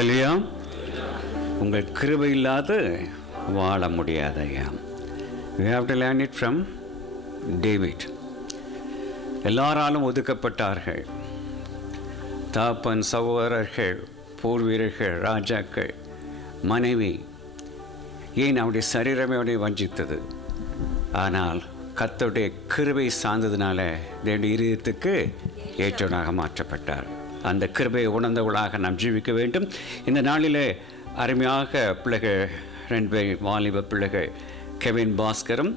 இல்லையா? உங்கள் கிருபை இல்லாத வாழ முடியாதையா. We have to learn it from David. எல்லாராலும் ஒதுக்கப்பட்டார்கள். தாப்பன், சகோதரர்கள், போர்வீரர்கள், ராஜாக்கள், மனைவி, ஏன் அவருடைய சரீரமே அவனை வஞ்சித்தது. ஆனால் கர்த்தருடைய கிருபை சார்ந்ததுனால தேவனுடைய இருதயத்துக்கு ஏற்றவனாக மாற்றப்பட்டார். அந்த கிருபையை உணர்ந்தவளாக நாம் ஜீவிக்க வேண்டும். இந்த நாளிலே அருமையாக பிள்ளைகள் 2 வாலிப பிள்ளைகள் கெவின் பாஸ்கரும்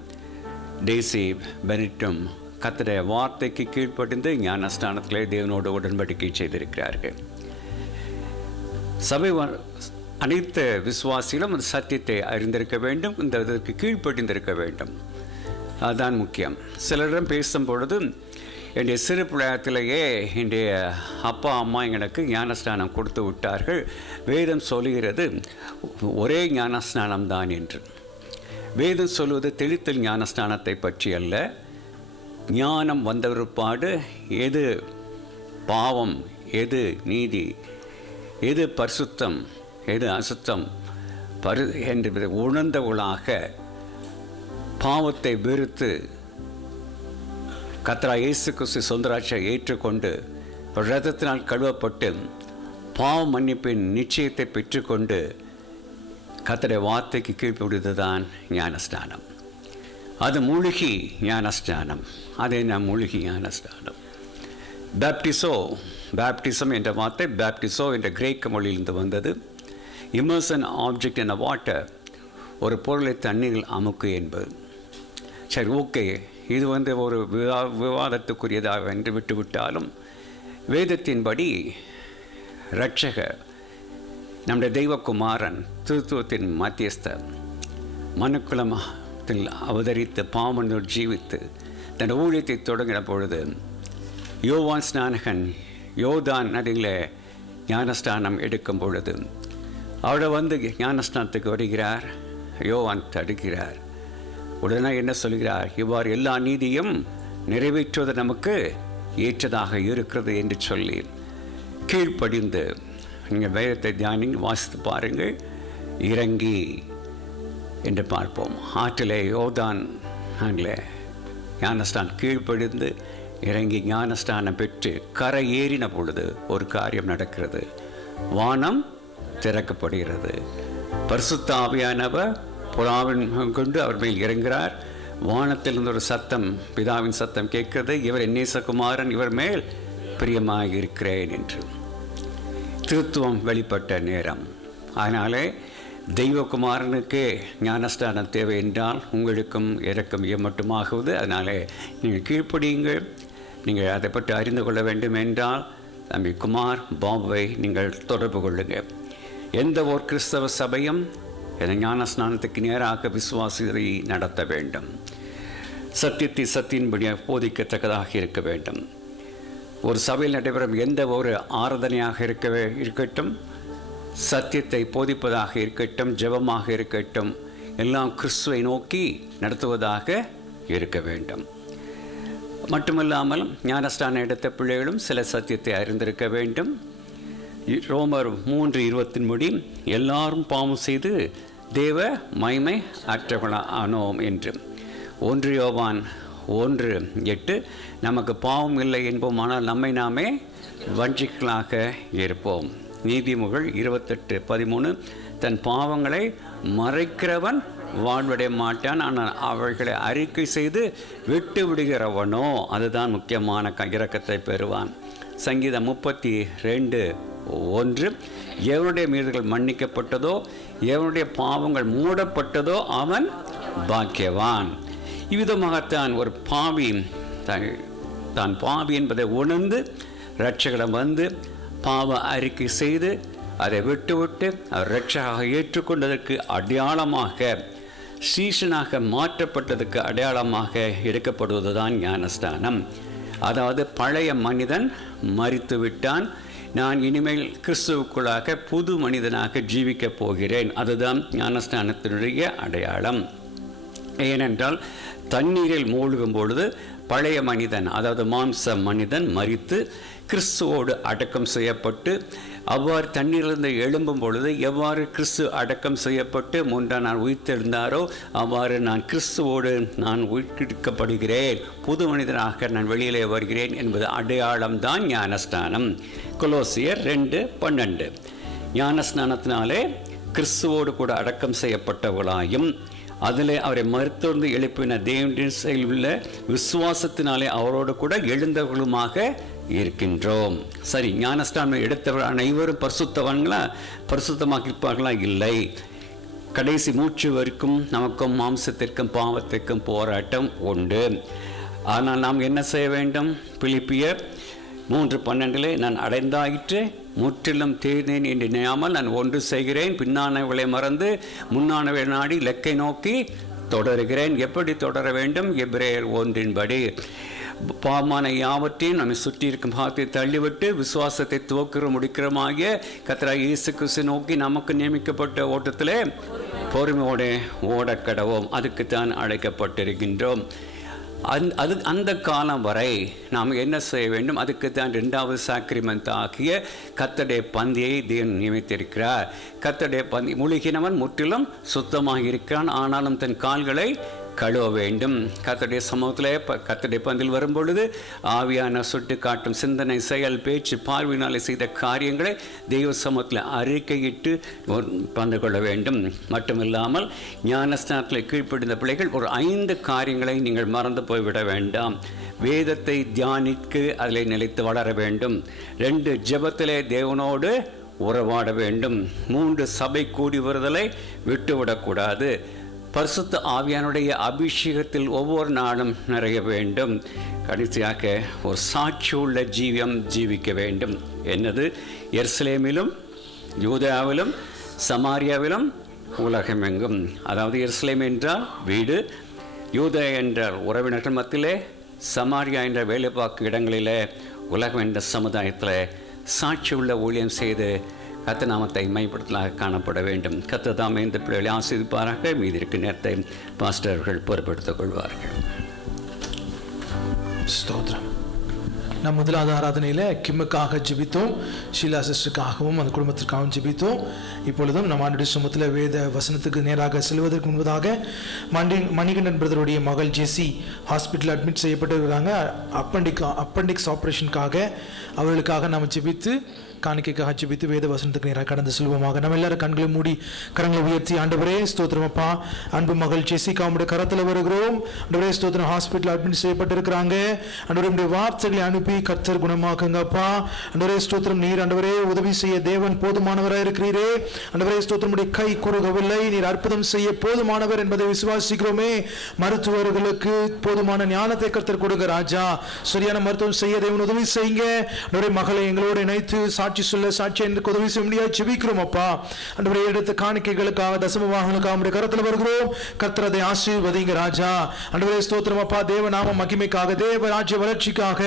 டேசி பெனிட்டும் கர்த்தருடைய வார்த்தைக்கு கீழ்ப்படிந்து ஞானஸ்தானத்திலே தேவனோடு உடன்படிக்கை செய்திருக்கிறார்கள். சபை அனைத்து விசுவாசிகளும் அந்த சத்தியத்தை அறிந்திருக்க வேண்டும், இதற்கு கீழ்ப்படிந்திருக்க வேண்டும். அதுதான் முக்கியம். சிலரிடம் பேசும் பொழுது, என்னுடைய சிறு பிள்ளையத்திலேயே என்னுடைய அப்பா அம்மா எங்களுக்கு ஞானஸ்நானம் கொடுத்து விட்டார்கள், வேதம் சொல்லுகிறது ஒரே ஞானஸ்நானம் தான் என்று. வேதம் சொல்வது தெளித்தல் ஞானஸ்நானத்தை பற்றி அல்ல. ஞானம் வந்த பிற்பாடு எது பாவம், எது நீதி, எது பரிசுத்தம், எது அசுத்தம் என்று உணர்ந்தவளாக பாவத்தை வெறுத்து கர்த்தராகிய இயேசு கிறிஸ்து சொந்தராட்சியை ஏற்றுக்கொண்டு இரத்தத்தினால் கழுவப்பட்டு பாவ மன்னிப்பின் நிச்சயத்தை பெற்றுக்கொண்டு கர்த்தருடைய வார்த்தைக்கு கீழ்ப்படிவதுதான் ஞானஸ்நானம். அது மூழ்கி ஞானஸ்நானம். அதே நாம் மூழ்கி ஞானஸ்நானம். பேப்டிசம் என்ற வார்த்தை பேப்டிசோ என்ற கிரேக்க மொழியிலிருந்து வந்தது. இமர்சன் ஆப்ஜெக்ட் என்ற வாட்டர், ஒரு பொருளை தண்ணீரில் அமுக்கு என்பது. சரி, ஓகே, இது ஒரு விவாதத்துக்குரியதாக என்று விட்டுவிட்டாலும் வேதத்தின்படி இரட்சகர் நம்முடைய தெய்வகுமாரன் திருத்துவத்தின் மத்தியஸ்தர் மனுக்குலத்தில் அவதரித்து பாவமனோடு ஜீவித்து தன் ஊழியத்தை தொடங்கின பொழுது யோவான் ஸ்நானகன் யோர்தான் நதியில் ஞானஸ்நானம் எடுக்கும் பொழுது அவரை ஞானஸ்நானத்துக்கு வருகிறார். யோவான் தடுக்கிறார். உடனே என்ன சொல்கிறார்? இவ்வாறு எல்லா நீதியும் நிறைவேற்றுவது நமக்கு ஏற்றதாக இருக்கிறது என்று சொல்லி கீழ்ப்படிந்து, நீங்கள் வேதத்தை தியானிங்க, வாசித்து பாருங்கள், இறங்கி என்று பார்ப்போம். ஆற்றிலே யோர்தான் ஞானஸ்தானம் கீழ்ப்படிந்து இறங்கி ஞானஸ்தானம் பெற்று கரை ஏறின பொழுது ஒரு காரியம் நடக்கிறது. வானம் திறக்கப்படுகிறது. பரிசுத்த ஆவியானவர் புறாவின் கொண்டு அவர் மேல் இறங்குகிறார். வானத்திலிருந்து ஒரு சத்தம், பிதாவின் சத்தம் கேட்கிறது, இவர் என் நேசகுமாரன், இவர் மேல் பிரியமாக இருக்கிறேன் என்று. திருத்துவம் வெளிப்பட்ட நேரம். அதனாலே தெய்வகுமாரனுக்கு ஞானஸ்தானம் தேவை என்றால் உங்களுக்கும் எனக்கும் மட்டுமாகுவது. அதனாலே நீங்கள் கீழ்ப்படியுங்கள். நீங்கள் அதை பற்றி அறிந்து கொள்ள வேண்டும் என்றால் தம்பி குமார் பாபுவை நீங்கள் தொடர்பு கொள்ளுங்கள். எந்த ஒரு கிறிஸ்தவ சபையும் இந்த ஞானஸ்நானத்துக்கு நேராக விசுவாசிகளை நடத்த வேண்டும். சத்தியத்தை சத்தியின்படியாக போதிக்கத்தக்கதாக இருக்க வேண்டும். ஒரு சபையில் நடைபெறும் எந்த ஒரு ஆராதனையாக இருக்கட்டும், சத்தியத்தை போதிப்பதாக இருக்கட்டும், ஜெபமாக இருக்கட்டும், எல்லாம் கிறிஸ்துவை நோக்கி நடத்துவதாக இருக்க வேண்டும். மட்டுமல்லாமல் ஞானஸ்தானம் எடுத்த பிள்ளைகளும் சில சத்தியத்தை அறிந்திருக்க வேண்டும். ரோமர் 3:20 எல்லாரும் பாவம் செய்து தேவ மகிமை அற்றவர்களானோம் என்று. 1 யோவான் 1:8 நமக்கு பாவம் இல்லை என்போம், ஆனால் நம்மை நாமே வஞ்சிக்கலாக இருப்போம். நீதிமொழிகள் 28:13 தன் பாவங்களை மறைக்கிறவன் வாழ்வடைய மாட்டான், ஆனால் அவர்களை அறிக்கை செய்து விட்டு விடுகிறவனோ அதுதான் முக்கியமான இரக்கத்தை பெறுவான். சங்கீதம் 32:1 எவனுடைய மீறுதல்கள் மன்னிக்கப்பட்டதோ, எவனுடைய பாவங்கள் மூடப்பட்டதோ அவன் பாக்கியவான். இவ்விதமாகத்தான் ஒரு பாவி தான் பாவி என்பதை உணர்ந்து இரட்சகரிடம் வந்து பாவ அறிக்கை செய்து அதை விட்டுவிட்டு அவர் இரட்சகராக ஏற்றுக்கொண்டதற்கு அடையாளமாக, சீசனாக மாற்றப்பட்டதுக்கு அடையாளமாக எடுக்கப்படுவது தான் ஞானஸ்தானம். அதாவது பழைய மனிதன் மரித்து விட்டான், நான் இனிமேல் கிறிஸ்துவுக்குள்ளாக புது மனிதனாக ஜீவிக்கப் போகிறேன். அதுதான் ஞானஸ்நானத்தினுடைய அடையாளம். ஏனென்றால் தண்ணீரில் மூழ்கும் பொழுது பழைய மனிதன், அதாவது மாம்ச மனிதன் மரித்து கிறிஸ்துவோடு அடக்கம் செய்யப்பட்டு, அவ்வாறு தண்ணீரிலிருந்து எழும்பும் பொழுது எவ்வாறு கிறிஸ்து அடக்கம் செய்யப்பட்டு 3ஆம் நாள் உயிர்த்தெழுந்தாரோ அவ்வாறு நான் கிறிஸ்துவோடு நான் உயிர்ப்பிக்கப்படுகிறேன், புது மனிதனாக நான் வெளியிலே வருகிறேன் என்பது அடையாளம்தான் ஞானஸ்நானம். கொலோசியர் 2:12. ஞானஸ்நானத்தினாலே கிறிஸ்துவோடு கூட அடக்கம் செய்யப்பட்டவர்களாயும் அதிலே அவரை மறுத்தொன்று எழுப்பின தேவனின் உள்ள விசுவாசத்தினாலே அவரோடு கூட எழுந்தவர்களுமாக இருக்கின்றோம். சரி, ஞானஸ்நானம் எடுத்தவர் அனைவரும் பரிசுத்தவான்களா, பரிசுத்தமாக்கியிருப்பார்களா? இல்லை. கடைசி மூச்சு வரைக்கும் நமக்கும் மாம்சத்திற்கும் பாவத்திற்கும் போராட்டம் உண்டு. ஆனால் நாம் என்ன செய்ய வேண்டும்? பிலிப்பியர் 3:12 நான் அடைந்தாயிற்று, முற்றிலும் தேர்ந்தேன் என்று நினையாமல் நான் ஒன்று செய்கிறேன், பின்னானவர்களை மறந்து முன்னானவை நாடி இலக்கை நோக்கி தொடருகிறேன். எப்படி தொடர வேண்டும்? எபிரேயர் 1:படி பாவமான யாவற்றையும் நம்மை சுற்றி இருக்கும் பாவத்தை தள்ளிவிட்டு விசுவாசத்தை துவக்கிற முடிக்கிறமாகிய கர்த்தராகிய இயேசு கிறிஸ்து நோக்கி நமக்கு நியமிக்கப்பட்ட ஓட்டத்திலே பொறுமையோடு ஓடக்கடவோம். அதுக்குத்தான் அழைக்கப்பட்டிருக்கின்றோம். அந்த காலம் வரை நாம் என்ன செய்ய வேண்டும்? அதுக்கு தான் 2வது சாக்ரிமெண்ட் ஆகிய கர்த்தருடைய பந்தியை தேவன் நியமித்திருக்கிறார். கர்த்தருடைய பந்தி முழுகினவன் முற்றிலும் சுத்தமாக இருக்கிறான், ஆனாலும் தன் கால்களை கழுவ வேண்டும். கர்த்தருடைய சமூகத்தில் கர்த்தருடைய பந்தில் வரும்பொழுது ஆவியான சுட்டு காட்டும் சிந்தனை, செயல், பேச்சு, பார்வையினாலே செய்த காரியங்களை தெய்வ சமூகத்தில் அறிக்கையிட்டு பந்து கொள்ள வேண்டும். மட்டுமில்லாமல் ஞானஸ்நானத்தில் கீழ்ப்படிந்த பிள்ளைகள் ஒரு 5 காரியங்களை நீங்கள் மறந்து போய்விட வேண்டாம். வேதத்தை தியானிக்கு அதில் நிலைத்து வளர வேண்டும். 2 ஜெபத்திலே தேவனோடு உறவாட வேண்டும். 3 சபை கூடி வருதலை விட்டுவிடக்கூடாது. பரிசுத்த ஆவியானுடைய அபிஷேகத்தில் ஒவ்வொரு நாளும் நிறைய வேண்டும். கடைசியாக ஒரு சாட்சியுள்ள ஜீவியம் ஜீவிக்க வேண்டும். என்னது? எருசலேமிலும் யூதேயாவிலும் சமாரியாவிலும் உலகமெங்கும். அதாவது எருசலேம் என்றால் வீடு, யூதேயா என்றால் உறவினர்கள் மத்தியிலே, சமாரியா என்ற வேலைப்பாக்கு இடங்களிலே, உலகம் என்ற சமுதாயத்தில் சாட்சியுள்ள ஊழியம் செய்து கர்த்தர் நாமத்தை மையப்படுத்தலாக காணப்பட வேண்டும். கர்த்தர் தாமே இந்த பிள்ளைகளை ஆசீர்வதிப்பாராக. மீதி இருக்கும் நேரத்தை பாஸ்டர்கள் பொறுப்பெடுத்துக் கொள்வார்கள். ஸ்தோத்திரம். நம் முதலாவது ஆராதனையில் கிம்முக்காக ஜெபித்தோம், ஷீலா சிஸ்டருக்காகவும் அந்த குடும்பத்திற்காகவும் ஜெபித்தோம். இப்பொழுதும் நம் ஆண்டுடைய சமூகத்தில் வேத வசனத்துக்கு நேராக செல்வதற்கு முன்பதாக மணிகண்டன் பிரதருடைய மகள் ஜெசி ஹாஸ்பிட்டலில் அட்மிட் செய்யப்பட்டிருக்கிறாங்க. அப்பண்டிக்ஸ் ஆப்ரேஷனுக்காக அவர்களுக்காக நாம் ஜெபித்து காணிக்கைக்காக ஜெபித்து வேத வசனத்துக்கு நேராக கடந்து செல்வமாக நம்ம எல்லாரும் கண்களை மூடி கரங்களை உயர்த்தி, ஆண்டவரே ஸ்தோத்திரம் அப்பா, அன்பு மகள் ஜெசிகா உம்முடைய கரத்தில் வருகிறோம். ஆண்டவரே ஸ்தோத்திரம், ஹாஸ்பிட்டல் அட்மிட் செய்யப்பட்டிருக்கிறாங்க. ஆண்டவரே உம்முடைய வார்த்தைகளை அனுப்பி கர்த்தர் குணமாக்குங்க அப்பா. ஆண்டவரே ஸ்தோத்திரம், நீர் ஆண்டவரே உதவி செய்ய தேவன் போதுமானவராக இருக்கிறீரே. ஆண்டவரே ஸ்தோத்திரம், உம்முடைய கை குறுகவில்லை, நீர் அற்புதம் செய்ய போதுமானவர் என்பதை விசுவாசிக்கிறோமே. மருத்துவர்களுக்கு போதுமான ஞானத்தை கர்த்தர் கொடுங்க ராஜா. சரியான மருத்துவம் செய்ய தேவன் உதவி செய்யுங்க. ஆண்டவரே மகளை எங்களோடு இணைத்து சாட்சி சொல்ல சாட்சி எனக்கு உதவி செய்ய முடியாது ஜெபிக்கிறோம் அப்பா. ஆண்டவரே எடுத்த காணிக்கைகளுக்காக தசம வாகனங்களுக்காக உம்முடைய கரத்தில் வருகிறோம். கர்த்தர் அதை ஆசீர்வதிங்க ராஜா. ஆண்டவரே ஸ்தோத்திரம் அப்பா, தேவ நாம மகிமைக்காக, தேவ ராஜ்ய வளர்ச்சிக்காக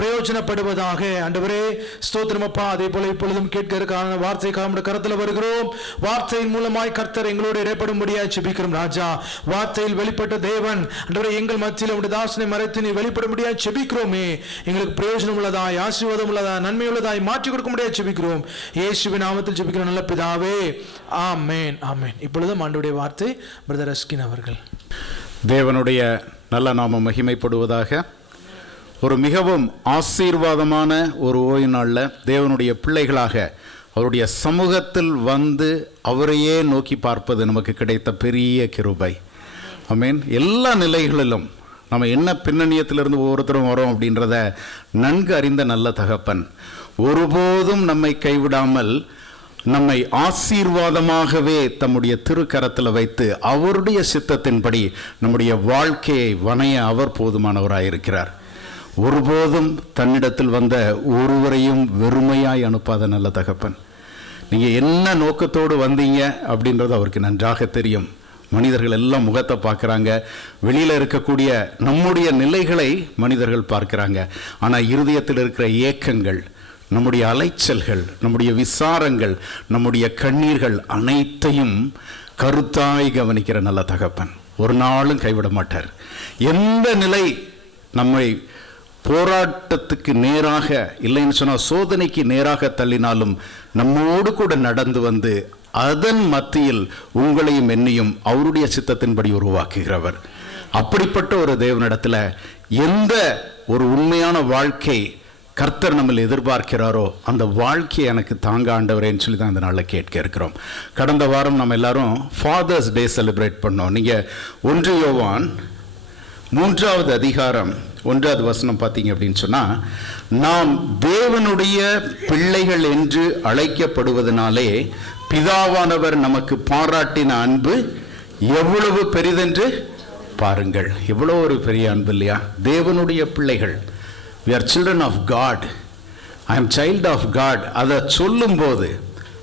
பிரயோஜனப்படுவதாக. ஆண்டவரே ஸ்தோத்திரம் அப்பா, அதே போல இப்பொழுதும் கேட்கிறதுக்கான வார்த்தைக்காக உம்முடைய கரத்தில் வருகிறோம். வார்த்தையின் மூலமாய் கர்த்தர் எங்களோடு இடைப்படும்படியாக ஜெபிக்கிறோம் ராஜா. வார்த்தையில் வெளிப்பட்ட தேவன் ஆண்டவரே எங்கள் மத்தியில் உம்முடைய தாசனை மறைத்து நீ வெளிப்படும்படியாக ஜெபிக்கிறோமே. எங்களுக்கு பிரயோஜனம் உள்ளதாய், ஆசீர்வாதம் உள்ளதாய், நன்மை உள்ளதாய் மாற்றி கொடுக்க முடியாது ஜெபிக்கிறோம். இயேசுவின் நாமத்தில் ஜெபிக்கிறோம் நல்ல பிதாவே, ஆமென் ஆமென். இப்பொழுது ஆண்டவருடைய வார்த்தை பிரதர் அஸ்கின் அவர்கள். தேவனுடைய நல்ல நாமம் மகிமைப்படுவதாக. ஒரு மிகவும் ஆசீர்வாதமான ஒரு ஓய்வு நாளில் தேவனுடைய பிள்ளைகளாக அவருடைய சமூகத்தில் வந்து அவரையே நோக்கி பார்ப்பது நமக்கு கிடைத்த பெரிய கிருபை. ஆமென். எல்லா நிலைகளிலும் நம்ம என்ன பின்னணியத்திலிருந்து ஒவ்வொருத்தரும் வரோம் அப்படின்றத நன்கு அறிந்த நல்ல தகப்பன் ஒருபோதும் நம்மை கைவிடாமல் நம்மை ஆசீர்வாதமாகவே தம்முடைய திருக்கரத்தில் வைத்து அவருடைய சித்தத்தின்படி நம்முடைய வாழ்க்கையை வணைய அவர் போதுமானவராயிருக்கிறார். ஒருபோதும் தன்னிடத்தில் வந்த ஒருவரையும் வெறுமையாய் அனுப்பாத நல்ல தகப்பன். நீங்கள் என்ன நோக்கத்தோடு வந்தீங்க அப்படின்றது அவருக்கு நன்றாக தெரியும். மனிதர்கள் எல்லாம் முகத்தை பார்க்குறாங்க, வெளியில் இருக்கக்கூடிய நம்முடைய நிலைகளை மனிதர்கள் பார்க்குறாங்க. ஆனால் இருதயத்தில் இருக்கிற ஏக்கங்கள், நம்முடைய அலைச்சல்கள், நம்முடைய விசாரங்கள், நம்முடைய கண்ணீர்கள் அனைத்தையும் கருத்தாய் கவனிக்கிற நல்ல தகப்பன். ஒரு நாளும் கைவிட மாட்டார். எந்த நிலை நம்மை போராட்டத்துக்கு நேராக, இல்லைன்னு சொன்னால் சோதனைக்கு நேராக தள்ளினாலும் நம்மோடு கூட நடந்து வந்து அதன் மத்தியில் உங்களையும் என்னையும் அவருடைய சித்தத்தின்படி உருவாக்குகிறவர். அப்படிப்பட்ட ஒரு தேவனிடத்தில் எந்த ஒரு உண்மையான வாழ்க்கை கர்த்தர் நம்மளை எதிர்பார்க்கிறாரோ அந்த வாழ்க்கையை எனக்கு தாங்க ஆண்டவரேன்னு சொல்லி தான் இந்த நாளில் கேட்க இருக்கிறோம். கடந்த வாரம் நம்ம எல்லாரும் ஃபாதர்ஸ் டே செலிப்ரேட் பண்ணோம். நீங்கள் 1 யோவான் 3வது அதிகாரம் 1வது வசனம் பார்த்தீங்க அப்படின்னு சொன்னால், நாம் தேவனுடைய பிள்ளைகள் என்று அழைக்கப்படுவதனாலே பிதாவானவர் நமக்கு பாராட்டின அன்பு எவ்வளவு பெரிதென்று பாருங்கள். எவ்வளோ ஒரு பெரிய அன்பு இல்லையா? தேவனுடைய பிள்ளைகள், we are children of God, I am child of God. அதை சொல்லும்போது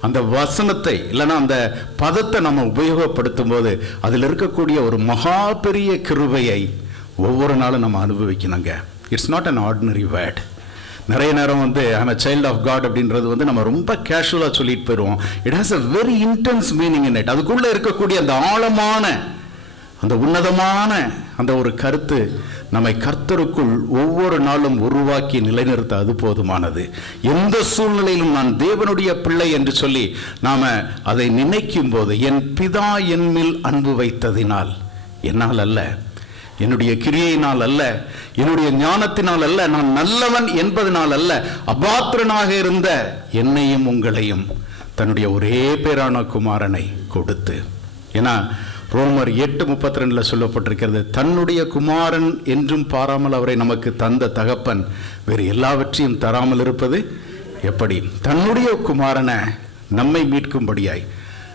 அந்த வசனத்தை இல்லைன்னா அந்த பதத்தை நம்ம உபயோகப்படுத்தும் போது அதில் இருக்கக்கூடிய ஒரு மகா பெரிய கிருபையை ஒவ்வொரு நாளும் நம்ம அனுபவிக்கணுங்க. It's not an ordinary word. நிறைய நேரம் வந்து I'm a child of God அப்படின்றது வந்து நம்ம ரொம்ப கேஷுவலாக சொல்லிட்டு போயிடுவோம். It has a very intense meaning in it. அதுக்குள்ளே இருக்கக்கூடிய அந்த ஆழமான அந்த உன்னதமான அந்த ஒரு கருத்து நம்மை கர்த்தருக்குள் ஒவ்வொரு நாளும் உருவாக்கி நிலைநிறுத்த அது போதுமானது. எந்த சூழ்நிலையிலும் நான் தேவனுடைய பிள்ளை என்று சொல்லி நாம் அதை நினைக்கும் போது, என் பிதா என்மேல் அன்பு வைத்ததினால், என்னால் அல்ல, என்னுடைய கிரியையினால் அல்ல, என்னுடைய ஞானத்தினால் அல்ல, நான் நல்லவன் என்பதனால் அல்ல, அபாத்திரனாக இருந்த என்னையும் உங்களையும் தன்னுடைய ஒரே பேரான குமாரனை கொடுத்து, ஏன்னா ரோமர் 8:32 சொல்லப்பட்டிருக்கிறது, தன்னுடைய குமாரன் என்றும் பாராமல் அவரை நமக்கு தந்த தகப்பன் வேறு எல்லாவற்றையும் தராமல் இருப்பது எப்படி? தன்னுடைய குமாரனை நம்மை மீட்கும்படியாய்,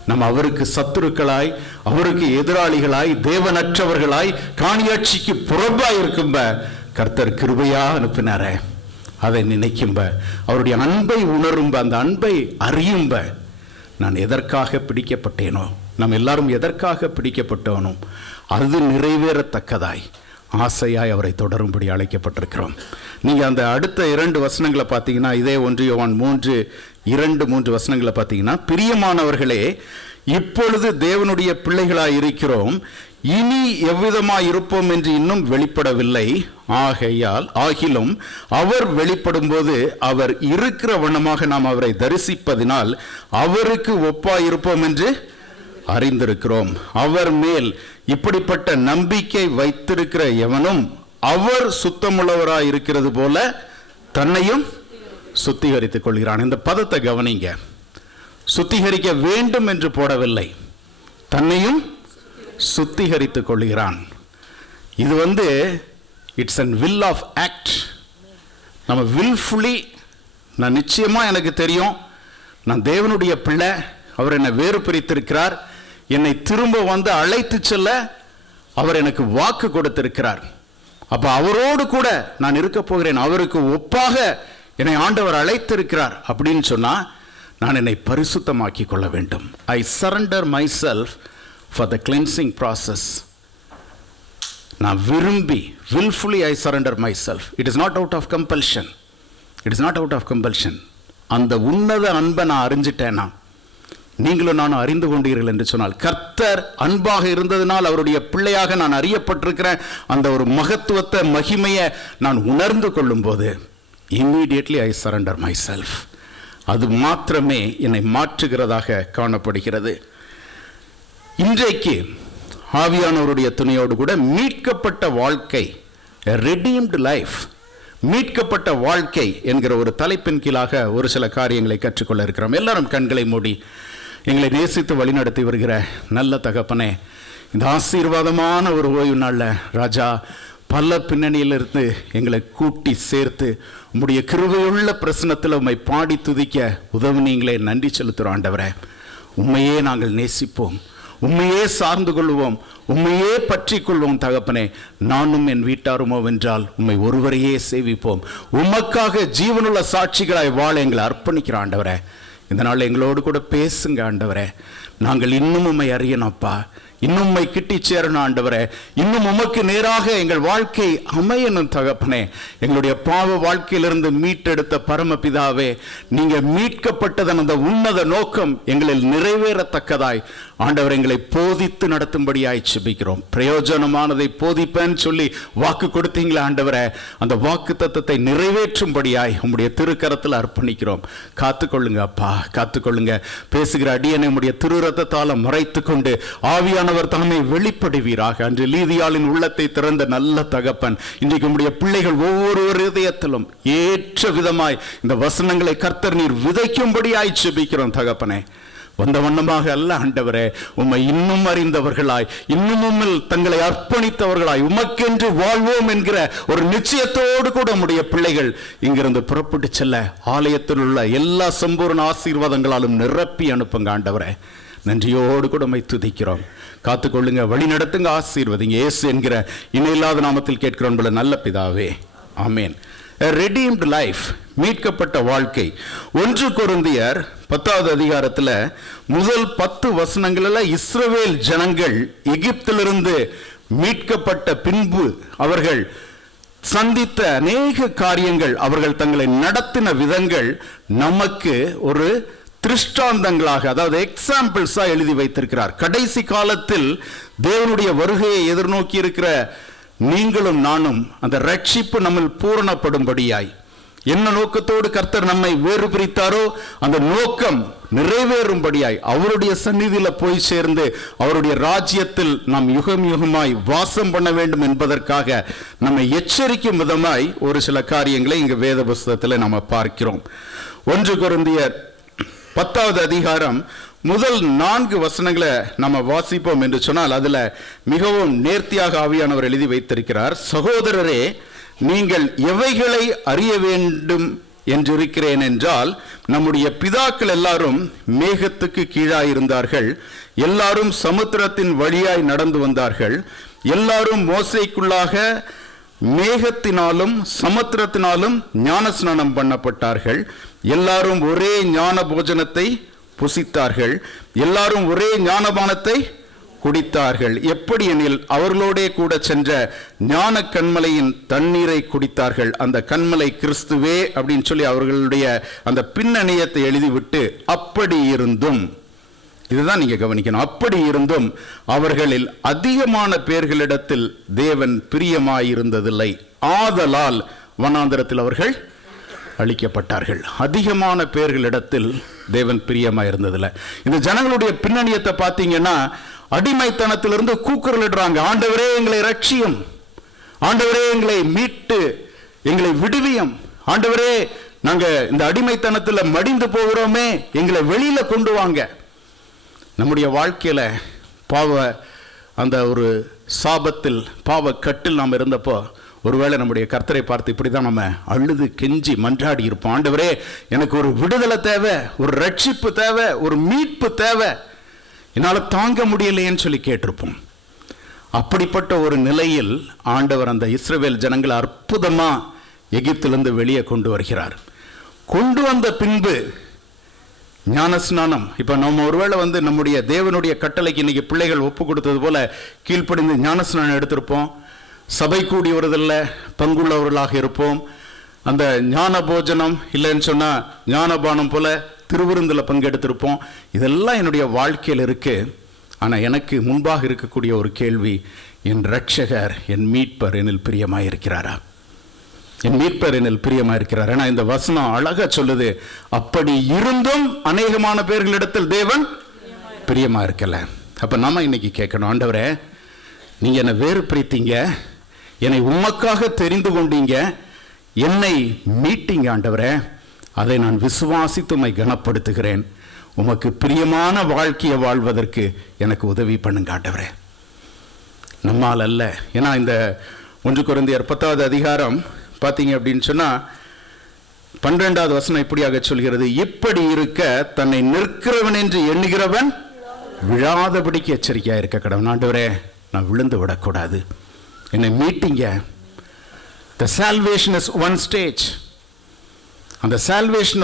நம்ம அவருக்கு சத்துருக்களாய், அவருக்கு எதிராளிகளாய், தேவனற்றவர்களாய், காணியாட்சிக்கு புறம்பாய் இருக்கும்ப கர்த்தர் கிருபையா அனுப்பினார. அதை நினைக்கும்ப, அவருடைய அன்பை உணரும்ப, அந்த அன்பை அறியும்ப, நான் எதற்காக பிடிக்கப்பட்டேனோ, நம்ம எல்லாரும் எதற்காக பிடிக்கப்பட்டவனும் அது நிறைவேறத்தக்கதாய் ஆசையாய் அவரை தொடரும்படி அழைக்கப்பட்டிருக்கிறோம். நீங்கள் அந்த அடுத்த 2 வசனங்களை பார்த்தீங்கன்னா, இதே 1 யோவான் 3:2-3 வசனங்களை பார்த்தீங்கன்னா, பிரியமானவர்களே, இப்பொழுது தேவனுடைய பிள்ளைகளாய் இருக்கிறோம், இனி எவ்விதமாய் இருப்போம் என்று இன்னும் வெளிப்படவில்லை. ஆகிலும் அவர் வெளிப்படும் போது அவர் இருக்கிற வண்ணமாக நாம் அவரை தரிசிப்பதினால் அவருக்கு ஒப்பாய் இருப்போம் என்று அறிந்திருக்கிறோம். அவர் மேல் இப்படிப்பட்ட நம்பிக்கை வைத்திருக்கிற எவனும் அவர் சுத்தமுள்ளவராய் இருக்கிறது போல தன்னையும் சுத்திகரித்துக் கொள்கிறான். இந்த பதத்தை கவனிங்க. சுத்திகரிக்க வேண்டும் என்று போடவில்லை, தன்னையும் சுத்திகரித்துக் கொள்கிறான். இது வந்து it's an will of act. நம்ம வில்ஃபுல்லி, நான் நிச்சயமா எனக்கு தெரியும் நான் தேவனுடைய பிள்ளை, அவர் என்னை வேறு பிரித்திருக்கிறார், என்னை திரும்ப வந்து அழைத்து செல்ல அவர் எனக்கு வாக்கு கொடுத்திருக்கிறார். அப்ப அவரோடு கூட நான் இருக்க போகிறேன், அவருக்கு ஒப்பாக என்னை ஆண்டவர் அழைத்திருக்கிறார் அப்படின்னு சொன்னா நான் என்னை பரிசுத்தமாக்கி கொள்ள வேண்டும். ஐ surrender my self for the cleansing process. நான் விரும்பி, willfully I surrender myself. It is not out of compulsion. It is not out of compulsion. அந்த உன்னத அன்பை நான் அறிஞ்சிட்டேனா, நீங்களும் நானும் அறிந்து கொண்டீர்கள் என்று சொன்னால், கர்த்தர் அன்பாக இருந்ததினால் அவருடைய பிள்ளையாக நான் அறியப்பட்டிருக்கிறேன், அந்த ஒரு மகத்துவத்தை, மகிமையை நான் உணர்ந்து கொள்ளும் போது immediately I surrender myself. அது மாத்திரமே என்னை மாற்றுகிறதாக காணப்படுகிறது. இன்றைக்கு ஆவியானவருடைய துணையோடு கூட மீட்கப்பட்ட வாழ்க்கை, redeemed life, மீட்கப்பட்ட வாழ்க்கை என்கிற ஒரு தலைப்பின் கீழாக ஒரு சில காரியங்களை கற்றுக்கொள்ள இருக்கிறோம். எல்லாரும் கண்களை மூடி, எங்களை நேசித்து வழிநடத்தி வருகிற நல்ல தகப்பனே, இந்த ஆசீர்வாதமான ஒரு ஓய்வு நாளில் ராஜா பல பின்னணியிலிருந்து எங்களை கூட்டி சேர்த்து உம்முடைய கிருபையுள்ள பிரசனத்தில் உம்மை பாடி துதிக்க உதவுனீங்களே, நன்றி செலுத்துகிறோம் ஆண்டவரே. உம்மையே நாங்கள் நேசிப்போம், உம்மையே சார்ந்து கொள்வோம், உம்மையே பற்றி கொள்வோம் தகப்பனே. நானும் என் வீட்டாருமோ வென்றால் உம்மை ஒருவரையே சேவிப்போம். உமக்காக ஜீவனுள்ள சாட்சிகளாய் வாழ எங்களை அர்ப்பணிக்கிற ஆண்டவரே. இந்த நாள் எங்களோடு கூட பேசுங்க ஆண்டவரே. நாங்கள் இன்னும் உம்மை அறியணும்ப்பா, இன்னும் உம்மை கிட்டி சேரணும் ஆண்டவரே. இன்னும் உமக்கு நேராக எங்கள் வாழ்க்கை அமையணும் தகப்பனே. எங்களுடைய பாவ வாழ்க்கையிலிருந்து மீட்டெடுத்த பரமபிதாவே, நீங்க மீட்கப்பட்டதன் அந்த உன்னத நோக்கம் எங்களில் நிறைவேறத்தக்கதாய் ஆண்டவர் எங்களை போதித்து நடத்தும்படியாய் ஜெபிக்கிறோம். பிரயோஜனமானதை போதிப்பேன்னு சொல்லி வாக்கு கொடுத்தீங்களா ஆண்டவரே, அந்த வாக்கு தத்தத்தை நிறைவேற்றும்படியாய் உம்முடைய திருக்கரத்தில் அர்ப்பணிக்கிறோம். காத்துக்கொள்ளுங்க அப்பா, காத்துக்கொள்ளுங்க. பேசுகிற அடியனை உம்முடைய திரு ரத்தத்தால் மறைத்து கொண்டு ஆவியானவர் தாமே வெளிப்படுவீராக. அன்று லீதியாளின் உள்ளத்தை திறந்த நல்ல தகப்பன், இன்றைக்கு உம்முடைய பிள்ளைகள் ஒவ்வொரு இதயத்திலும் ஏற்ற விதமாய் இந்த வசனங்களை கர்த்தர் நீர் விதைக்கும்படியாய் ஜெபிக்கிறோம் தகப்பனே. வந்த வண்ணமாக அல்ல ஆண்டவரே, உம்மை இன்னும் அறிந்தவர்களாய், இன்னும் உம்மில் தங்களை அர்ப்பணித்தவர்களாய், உமக்கென்று வாழ்வோம் என்கிற ஒரு நிச்சயத்தோடு கூட உம்முடைய பிள்ளைகள் இங்கிருந்து புறப்பட்டு செல்ல ஆலயத்தில் உள்ள எல்லா சம்பூர்ண ஆசீர்வாதங்களாலும் நிரப்பி அனுப்புங்க ஆண்டவரே. நன்றியோடு கூட உம்மை துதிக்கிறோம். காத்துக்கொள்ளுங்க, வழி நடத்துங்க, ஆசீர்வதிங்க. இயேசு என்கிற இணையில்லாத நாமத்தில் கேட்கிறோம் நல்ல பிதாவே, ஆமேன். A redeemed life, மீட்கப்பட்ட வாழ்க்கை. 1 கொரிந்தியர் 10வது அதிகாரத்தில் முதல் 10 வசனங்களில் இஸ்ரவேல் ஜனங்கள் எகிப்திலிருந்து மீட்கப்பட்ட பின்பு அவர்கள் சந்தித்த அநேக காரியங்கள், அவர்கள் தங்களை நடத்தின விதங்கள் நமக்கு ஒரு திருஷ்டாந்தங்களாக, அதாவது எக்ஸாம்பிள்ஸா எழுதி வைத்திருக்கிறார். கடைசி காலத்தில் தேவனுடைய வருகையை எதிர்நோக்கி இருக்கிற நீங்களும் நானும் அந்த ரட்சிப்பு நம்ம பூரணப்படும்படியாய், என்ன நோக்கத்தோடு கர்த்தர் நம்மை வேறு பிரித்தாரோ அந்த நோக்கம் நிறைவேறும்படியாய் அவருடைய சந்நிதியில போய் சேர்ந்து அவருடைய ராஜ்யத்தில் நாம் யுகம் யுகமாய் வாசம் பண்ண வேண்டும் என்பதற்காக நம்மை எச்சரிக்கும் விதமாய் ஒரு சில காரியங்களை இங்கு வேத புஸ்தகத்தில் நம்ம பார்க்கிறோம். 1 கொரிந்தியர் 10வது அதிகாரம் முதல் 4 வசனங்களை நம்ம வாசிப்போம் என்று சொன்னால் அதுல மிகவும் நேர்த்தியாக ஆவியானவர் எழுதி வைத்திருக்கிறார். சகோதரரே, நீங்கள் எவைகளை அறிய வேண்டும் என்றிருக்கிறேன் என்றால், நம்முடைய பிதாக்கள் எல்லாரும் மேகத்துக்கு கீழாயிருந்தார்கள், எல்லாரும் சமுத்திரத்தின் வழியாய் நடந்து வந்தார்கள், எல்லாரும் மோசைக்குள்ளாக மேகத்தினாலும் சமுத்திரத்தினாலும் ஞானஸ்நானம் பண்ணப்பட்டார்கள், எல்லாரும் ஒரே ஞான போஜனத்தை புசித்தார்கள், எல்லாரும் ஒரே ஞானபானத்தை குடித்தார்கள். எப்படி எனில் அவர்களோடே கூட சென்ற ஞான கண்மலையின் தண்ணீரை குடித்தார்கள். அந்த கண்மலை கிறிஸ்துவே அப்படின்னு சொல்லி அவர்களுடைய அந்த பின்னணியத்தை எழுதிவிட்டு, அப்படி இருந்தும், இதுதான் நீங்க கவனிக்கணும், அப்படி இருந்தும் அவர்களில் அதிகமான பேர்களிடத்தில் தேவன் பிரியமாயிருந்ததில்லை, ஆதலால் வனாந்தரத்தில் அவர்கள் அழிக்கப்பட்டார்கள். அதிகமான பேர்களிடத்தில் தேவன் பிரியமா இருந்ததில்லை. இந்த ஜனங்களுடைய பின்னணியத்தை பார்த்தீங்கன்னா, அடிமைத்தனத்திலிருந்து கூக்குரலிடுறாங்க, ஆண்டவரே எங்களை ரட்சியும், ஆண்டவரே எங்களை மீட்டு எங்களை விடுவியும், ஆண்டவரே நாங்க இந்த அடிமைத்தனத்தில் மடிந்து போகிறோமே, எங்களை வெளியில கொண்டு வாங்க. நம்முடைய வாழ்க்கையில பாவ அந்த ஒரு சாபத்தில் பாவ கட்டில் நாம் இருந்தப்போ ஒருவேளை நம்முடைய கர்த்தரை பார்த்து இப்படிதான் நம்ம அழுது கெஞ்சி மன்றாடி இருப்போம், ஆண்டவரே எனக்கு ஒரு விடுதலை தேவை, ஒரு ரட்சிப்பு தேவை, ஒரு மீட்பு தேவை, என்னால் தாங்க முடியலையேன்னு சொல்லி கேட்டிருப்போம். அப்படிப்பட்ட ஒரு நிலையில் ஆண்டவர் அந்த இஸ்ரவேல் ஜனங்களை அற்புதமா எகிப்திலிருந்து வெளியே கொண்டு வருகிறார். கொண்டு வந்த பின்பு ஞானஸ்நானம், இப்ப நம்ம ஒருவேளை நம்முடைய தேவனுடைய கட்டளைக்கு இன்னைக்கு பிள்ளைகள் ஒப்பு கொடுத்தது போல கீழ்ப்படிந்து ஞானஸ்நானம் எடுத்திருப்போம், சபை கூடி வருதில்ல பங்குள்ளவர்களாக இருப்போம், அந்த ஞான போஜனம் இல்லைன்னு சொன்னா ஞானபானம் போல திருவிருந்தில் பங்கெடுத்திருப்போம். இதெல்லாம் என்னுடைய வாழ்க்கையில் இருக்கு. ஆனா எனக்கு முன்பாக இருக்கக்கூடிய ஒரு கேள்வி, என் ரட்சகர் என் மீட்பர் என்னில் பிரியமாயிருக்கிறாரா? என் மீட்பர் என்னில் பிரியமாயிருக்கிறார். ஏன்னா இந்த வசனம் அழகா சொல்லுது, அப்படி இருந்தும் அநேகமான பேர்களிடத்தில் தேவன் பிரியமா இருக்கல. அப்ப நாம இன்னைக்கு கேட்கணும், ஆண்டவரே நீங்க என்னை வேறு பிரித்தீங்க, என்னை உமக்காக தெரிந்து கொண்டீங்க, என்னை மீட்டீங்க ஆண்டவரே, அதை நான் விசுவாசித்து உம்மை கனப்படுத்துகிறேன், உமக்கு பிரியமான வாழ்க்கையை வாழ்வதற்கு எனக்கு உதவி பண்ணுங்க ஆண்டவரே. நம்மால் அல்ல. ஏன்னா இந்த 1 கொரிந்தியர் 10வது அதிகாரம் பார்த்தீங்க அப்படின்னு சொன்னா 12வது வசனம் இப்படியாக சொல்கிறது, இப்படி இருக்க தன்னை நிற்கிறவன் என்று எண்ணுகிறவன் விழாதபடிக்கு எச்சரிக்கையா இருக்க கடவன். ஆண்டவரே நான் விழுந்து விடக்கூடாது, என்னை மீட்டிங்க. The salvation is one stage. அந்த salvation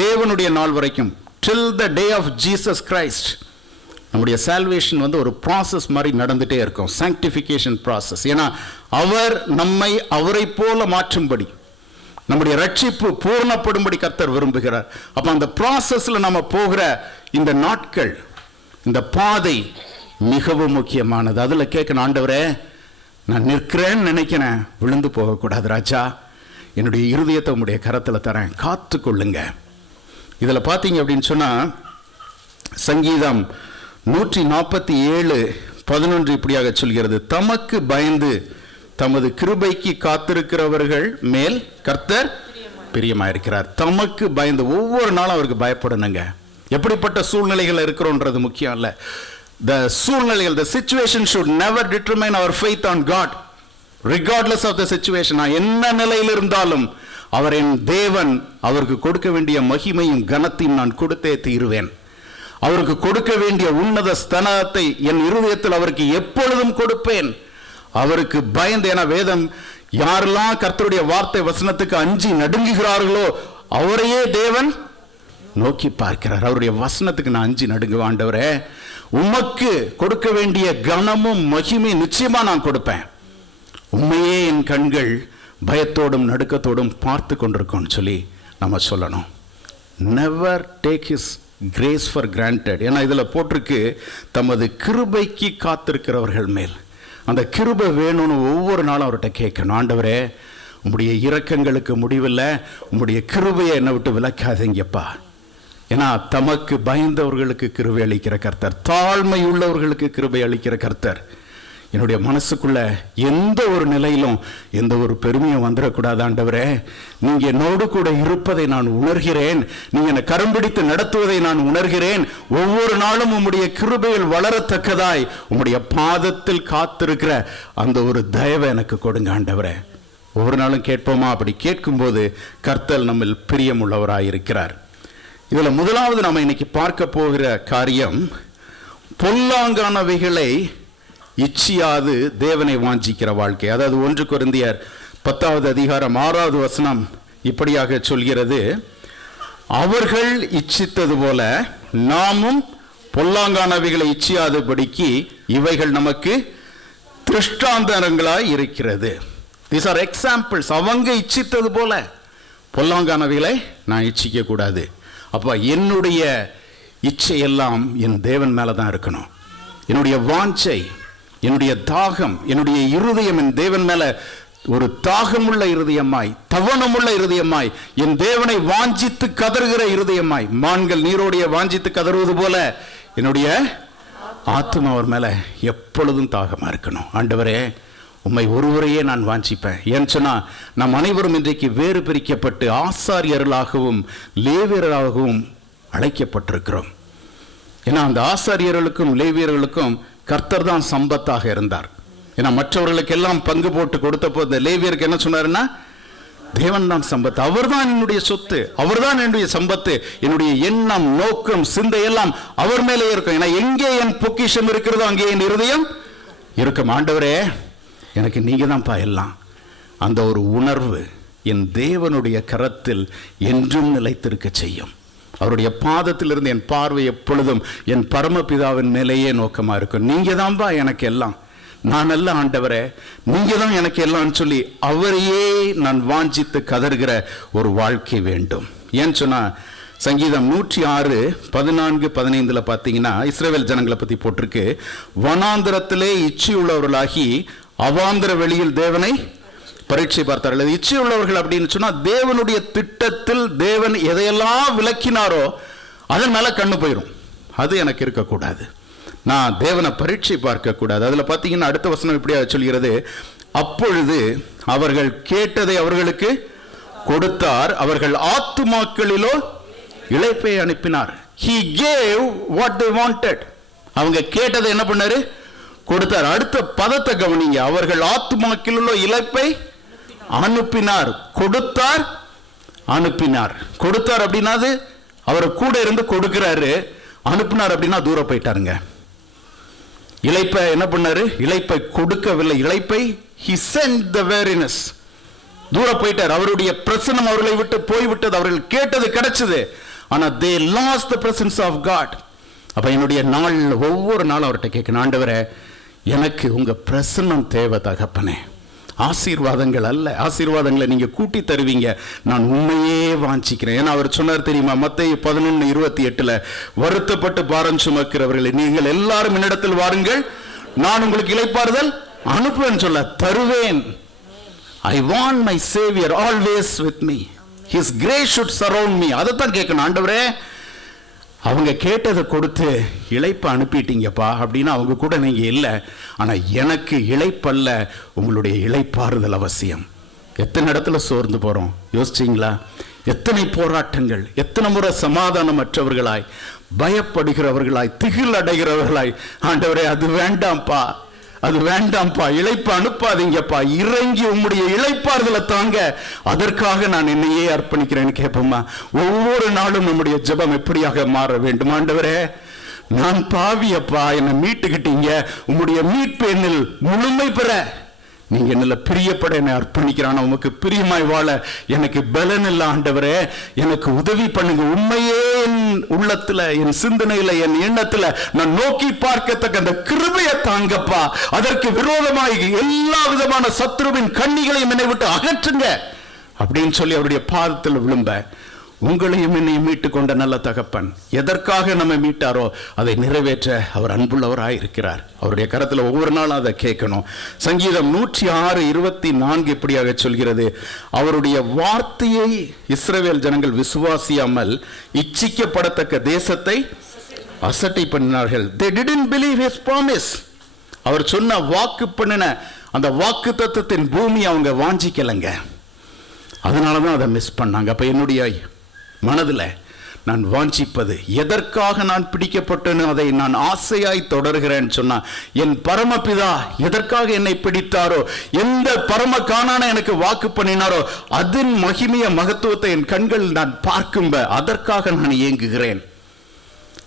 தேவனுடைய நாள் வரைக்கும், till the day of Jesus Christ, நம்முடைய salvation ஒரு ப்ராசஸ் மாதிரி நடந்துட்டே இருக்கும், sanctification process. ஏன்னா அவர் நம்மை அவரை போல மாற்றும்படி, நம்முடைய ரட்சிப்பு பூர்ணப்படும்படி கர்த்தர் விரும்புகிறார். அப்ப அந்த ப்ராசஸ்ல நம்ம போகிற இந்த நாட்கள், இந்த பாதை மிகவும் முக்கியமானது. அதில் கேட்கணும், ஆண்டவரே நான் நிற்கிறேன்னு நினைக்கிறேன், விழுந்து போகக்கூடாது ராஜா, என்னுடைய இருதயத்தை உங்களுடைய கரத்தில் தரேன், காத்து கொள்ளுங்க. இதில் பார்த்தீங்க அப்படின்னு சொன்னால் சங்கீதம் 147:11 இப்படியாக சொல்கிறது, தமக்கு பயந்து தமது கிருபைக்கு காத்திருக்கிறவர்கள் மேல் கர்த்தர் பிரியமாயிருக்கிறார். தமக்கு பயந்து, ஒவ்வொரு நாளும் அவருக்கு பயப்படணுங்க. எப்படிப்பட்ட சூழ்நிலைகள் இருக்கிறோன்றது முக்கியம் இல்லை. The சூழ்நிலைகள், the situation should never determine our faith on God, regardless of the situation. நான் என்ன நிலையில் இருந்தாலும் அவர் என் தேவன், அவருக்கு கொடுக்க வேண்டிய மகிமையும் கனத்தையும் நான் கொடுத்தே தீருவேன். அவருக்கு கொடுக்க வேண்டிய உன்னத ஸ்தானத்தை என் இருதயத்தில் அவருக்கு எப்பொழுதும் கொடுப்பேன். அவருக்கு பயந்து, என வேதம் யாரெல்லாம் கர்த்தருடைய வார்த்தை வசனத்துக்கு அஞ்சி நடுங்குகிறார்களோ அவரையே தேவன் நோக்கி பார்க்கிறார். அவருடைய வசனத்துக்கு நான் அஞ்சி நடுங்குவேன். ஆண்டவரே உமக்கு கொடுக்க வேண்டிய கனமும் மகிமை நிச்சயமா நான் கொடுப்பேன். உண்மையே என் கண்கள் பயத்தோடும் நடுக்கத்தோடும் பார்த்து கொண்டிருக்கோம்னு சொல்லி நம்ம சொல்லணும். Never take his grace for granted. ஏன்னா இதில் போட்டிருக்கு, தமது கிருபைக்கு காத்திருக்கிறவர்கள் மேல். அந்த கிருபை வேணும்னு ஒவ்வொரு நாளும் அவர்கிட்ட கேட்கணும். ஆண்டவரே உம்முடைய இரக்கங்களுக்கு முடிவில்லை, உம்முடைய கிருபையை என்னை விட்டு விலக்காதீங்கப்பா. ஏன்னா தமக்கு பயந்தவர்களுக்கு கிருபை அளிக்கிற கர்த்தர், தாழ்மை உள்ளவர்களுக்கு கிருபை அளிக்கிற கர்த்தர். என்னுடைய மனசுக்குள்ள எந்த ஒரு நிலையிலும் எந்த ஒரு பெருமையும் வந்துடக்கூடாது. ஆண்டவரே நீங்க என்னோடு கூட இருப்பதை நான் உணர்கிறேன், நீங்க என்னை கரம்பிடித்து நடத்துவதை நான் உணர்கிறேன். ஒவ்வொரு நாளும் உம்முடைய கிருபையில் வளரத்தக்கதாய் உம்முடைய பாதத்தில் காத்திருக்கிற அந்த ஒரு தயவை எனக்கு கொடுங்க ஆண்டவரே. ஒவ்வொரு நாளும் கேட்போமா? அப்படி கேட்கும்போது கர்த்தர் நம்மில் பிரியமுள்ளவராயிருக்கிறார். இதுல முதலாவது நம்ம இன்னைக்கு பார்க்க போகிற காரியம், பொல்லாங்கானவைகளை இச்சியாது தேவனை வாஞ்சிக்கிற வாழ்க்கை. அதாவது 1 கொரிந்தியர் 10:6 இப்படியாக சொல்கிறது, அவர்கள் இச்சித்தது போல நாமும் பொல்லாங்கானவைகளை இச்சியாதபடிக்கு இவைகள் நமக்கு திருஷ்டாந்தரங்களாய் இருக்கிறது. These are examples. அவங்க இச்சித்தது போல பொல்லாங்கானவைகளை நான் இச்சிக்க கூடாது. அப்ப என்னுடைய இச்சையெல்லாம் என் தேவன் மேல தான் இருக்கணும். என்னுடைய வாஞ்சை, என்னுடைய தாகம், என்னுடைய இருதயம் என் தேவன் மேல ஒரு தாகமுள்ள இருதயமாய், தவணமுள்ள இருதயமாய், என் தேவனை வாஞ்சித்து கதறுகிற இருதயமாய், மான்கள் நீரோடைய வாஞ்சித்து கதறுவது போல என்னுடைய ஆத்துமா அவர் மேல எப்பொழுதும் தாகமா இருக்கணும். ஆண்டவரே உம்மை ஒருவரையே நான் வாஞ்சிப்பேன். ஏன்னு சொன்னா நாம் அனைவரும் இன்றைக்கு வேறு பிரிக்கப்பட்டு ஆசாரியர்களாகவும் லேவியர்களாகவும் அழைக்கப்பட்டிருக்கிறோம். ஏன்னா அந்த ஆசாரியர்களுக்கும் லேவியர்களுக்கும் கர்த்தர் தான் சம்பத்தாக இருந்தார். ஏன்னா மற்றவர்களுக்கு எல்லாம் பங்கு போட்டு கொடுத்த போது லேவியருக்கு என்ன சொன்னாருன்னா, தேவன் தான் சம்பத்து, அவர் தான் என்னுடைய சொத்து, அவர் தான் என்னுடைய சம்பத்து, என்னுடைய எண்ணம் நோக்கம் சிந்தை எல்லாம் அவர் மேலே இருக்கும். ஏன்னா எங்கே என் பொக்கிஷம் இருக்கிறதோ அங்கே என் இருதயம் இருக்கும். ஆண்டவரே எனக்கு நீங்க தான்ப்பா எல்லாம். அந்த ஒரு உணர்வு என் தேவனுடைய கரத்தில் என்றும் நிலைத்திருக்க செய்யும். அவருடைய பாதத்திலிருந்து என் பார்வை எப்பொழுதும் என் பரமபிதாவின் மேலேயே நோக்கமா இருக்கும். நீங்க தான்பா எனக்கு எல்லாம், நான் அல்ல ஆண்டவரே, நீங்க தான் எனக்கு எல்லாம் சொல்லி அவரையே நான் வாஞ்சித்து கதறுகிற ஒரு வாழ்க்கை வேண்டும். ஏன்னு சொன்னா சங்கீதம் 106:14-15 பார்த்தீங்கன்னா இஸ்ரவேல் ஜனங்களை பத்தி போட்டிருக்கு, வனாந்திரத்திலே இச்சையுள்ளவர்களாகி அவாந்திர வெளியில் தேவனை பரீட்சை பார்த்தார்கள். இச்சை உள்ளவர்கள் அப்படின்னு சொன்னா தேவனுடைய திட்டத்தில் தேவன் எதையெல்லாம் விளக்கினாரோ அதன் மேல கண்ணு போயிடும். அது எனக்கு இருக்கக்கூடாது. நான் தேவனை பரீட்சை பார்க்க கூடாது. அதுல பாத்தீங்கன்னா அடுத்த வசனம் இப்படியா சொல்கிறது, அப்பொழுது அவர்கள் கேட்டதை அவர்களுக்கு கொடுத்தார், அவர்கள் ஆத்துமாக்களிலோ இளைப்பை அனுப்பினார். He gave what they wanted. அவங்க கேட்டதை என்ன பண்ணாரு? கொடுத்தார். அடுத்த பதத்தை கவனிங்க, அவர்கள் ஆத்துமாக்களிலோ இளைப்பை அனுப்பினார். கொடுத்தார், அனுப்பினார். கொடுத்தார் அப்படின்னா அவர் கூட இருந்து கொடுக்கிறாரு. அனுப்பினார் அப்படின்னா தூரம் போயிட்டாருங்க. இளைப்பை என்ன பண்ணாரு? இளைப்பை கொடுக்கவில்லை. இளைப்பை he sent the weariness. தூரம் போயிட்டார். அவருடைய பிரசன்னம் அவர்களை விட்டு போய்விட்டது. அவர்கள் கேட்டது கிடைச்சது. ஆனா they lost the presence of God. அப்ப என்னுடைய நாள் ஒவ்வொரு நாளும் அவர்கிட்ட கேட்கணும், ஆண்டவரே எனக்கு உங்க பிரசன்னம் தேவை தகப்பனே. ஆசீர்வாதங்கள் அல்ல. ஆசீர்வாதங்களை நீங்க கூட்டி தருவீங்க. நான் உண்மையே வாஞ்சிக்கிறேன். ஏன்னா அவர் சொன்னார் தெரியுமா, மத்தேயு 11:28, வருத்தப்பட்டு பாரம் சுமக்கிறவர்களே நீங்கள் எல்லாரும் என்னிடத்தில் வாருங்கள், நான் உங்களுக்கு இளைப்பாறுதல் அனுப்புவேன். சொல்ல தருவேன். I want my Savior always with me. His grace should surround me. அதைத்தான் கேட்கணும். ஆண்டவரே, அவங்க கேட்டதை கொடுத்து இளைப்பை அனுப்பிட்டீங்கப்பா அப்படின்னா அவங்க கூட நீங்க இல்லை. ஆனா எனக்கு இளைப்பல்ல, உங்களுடைய இளைப்பாறுதல் அவசியம். எத்தனை இடத்துல சோர்ந்து போறோம் யோசிச்சிங்களா? எத்தனை போராட்டங்கள், எத்தனை முறை சமாதானமற்றவர்களாய், பயப்படுகிறவர்களாய், திகில் அடைகிறவர்களாய், ஆண்டவரே அது வேண்டாம்ப்பா, அது வேண்டாம்ப்பா, இளைப்பு அனுப்பாதீங்கப்பா, இறங்கி உம்முடைய இளைப்பாறுதலை தாங்க, அதற்காக நான் என்னையே அர்ப்பணிக்கிறேன்னு கேட்போமா? ஒவ்வொரு நாளும் நம்முடைய ஜெபம் எப்படியாக மாற வேண்டும்? ஆண்டவரே, நான் பாவியப்பா, என்னை மீட்டுக்கிட்டீங்க, உம்முடைய மீட்பு என்னில் முழுமை பெற நீங்க என்னல பிரியப்பட என்னை அர்ப்பணிக்கிறான். உமக்கு பிரியமாய் வாழ எனக்கு பலன் இல்லை ஆண்டவரே, எனக்கு உதவி பண்ணுங்க. உண்மையே என் உள்ளத்துல, என் சிந்தனையில, என் எண்ணத்துல நான் நோக்கி பார்க்கத்தக்க அந்த கிருபையை தாங்கப்பா. அதற்கு விரோதமாய் எல்லா விதமான சத்துருவின் கண்ணிகளையும் என்னை விட்டு அகற்றுங்க அப்படின்னு சொல்லி அவருடைய பாதத்தில் விழும்ப, உங்களையும் என்னையும் மீட்டு கொண்ட நல்ல தகப்பன் எதற்காக நம்ம மீட்டாரோ அதை நிறைவேற்ற அவர் அன்புள்ளவராய் இருக்கிறார். அவருடைய கரத்தில் ஒவ்வொரு நாளும் அதை கேட்கணும். சங்கீதம் 106:24 இப்படியாக சொல்கிறது, அவருடைய வார்த்தையை இஸ்ரவேல் ஜனங்கள் விசுவாசியாமல் இச்சிக்கப்படத்தக்க தேசத்தை அசட்டை பண்ணினார்கள். They didn't believe his promise. அவர் சொன்ன வாக்கு பண்ணின அந்த வாக்கு தத்தத்தின் பூமி அவங்க வாஞ்சிக்கலைங்க. அதனாலதான் அதை மிஸ் பண்ணாங்க. அப்ப என்னுடைய மனதில் நான் வாஞ்சிப்பது, எதற்காக நான் பிடிக்கப்பட்டேன்னு அதை நான் ஆசையாய் தொடர்கிறேன்னு சொன்னா, என் பரமபிதா எதற்காக என்னை பிடித்தாரோ, எந்த பரம காணான எனக்கு வாக்கு பண்ணினாரோ அதன் மகிமைய மகத்துவத்தை என் கண்கள் நான் பார்க்கும்ப அதற்காக நான் ஏங்குகிறேன்.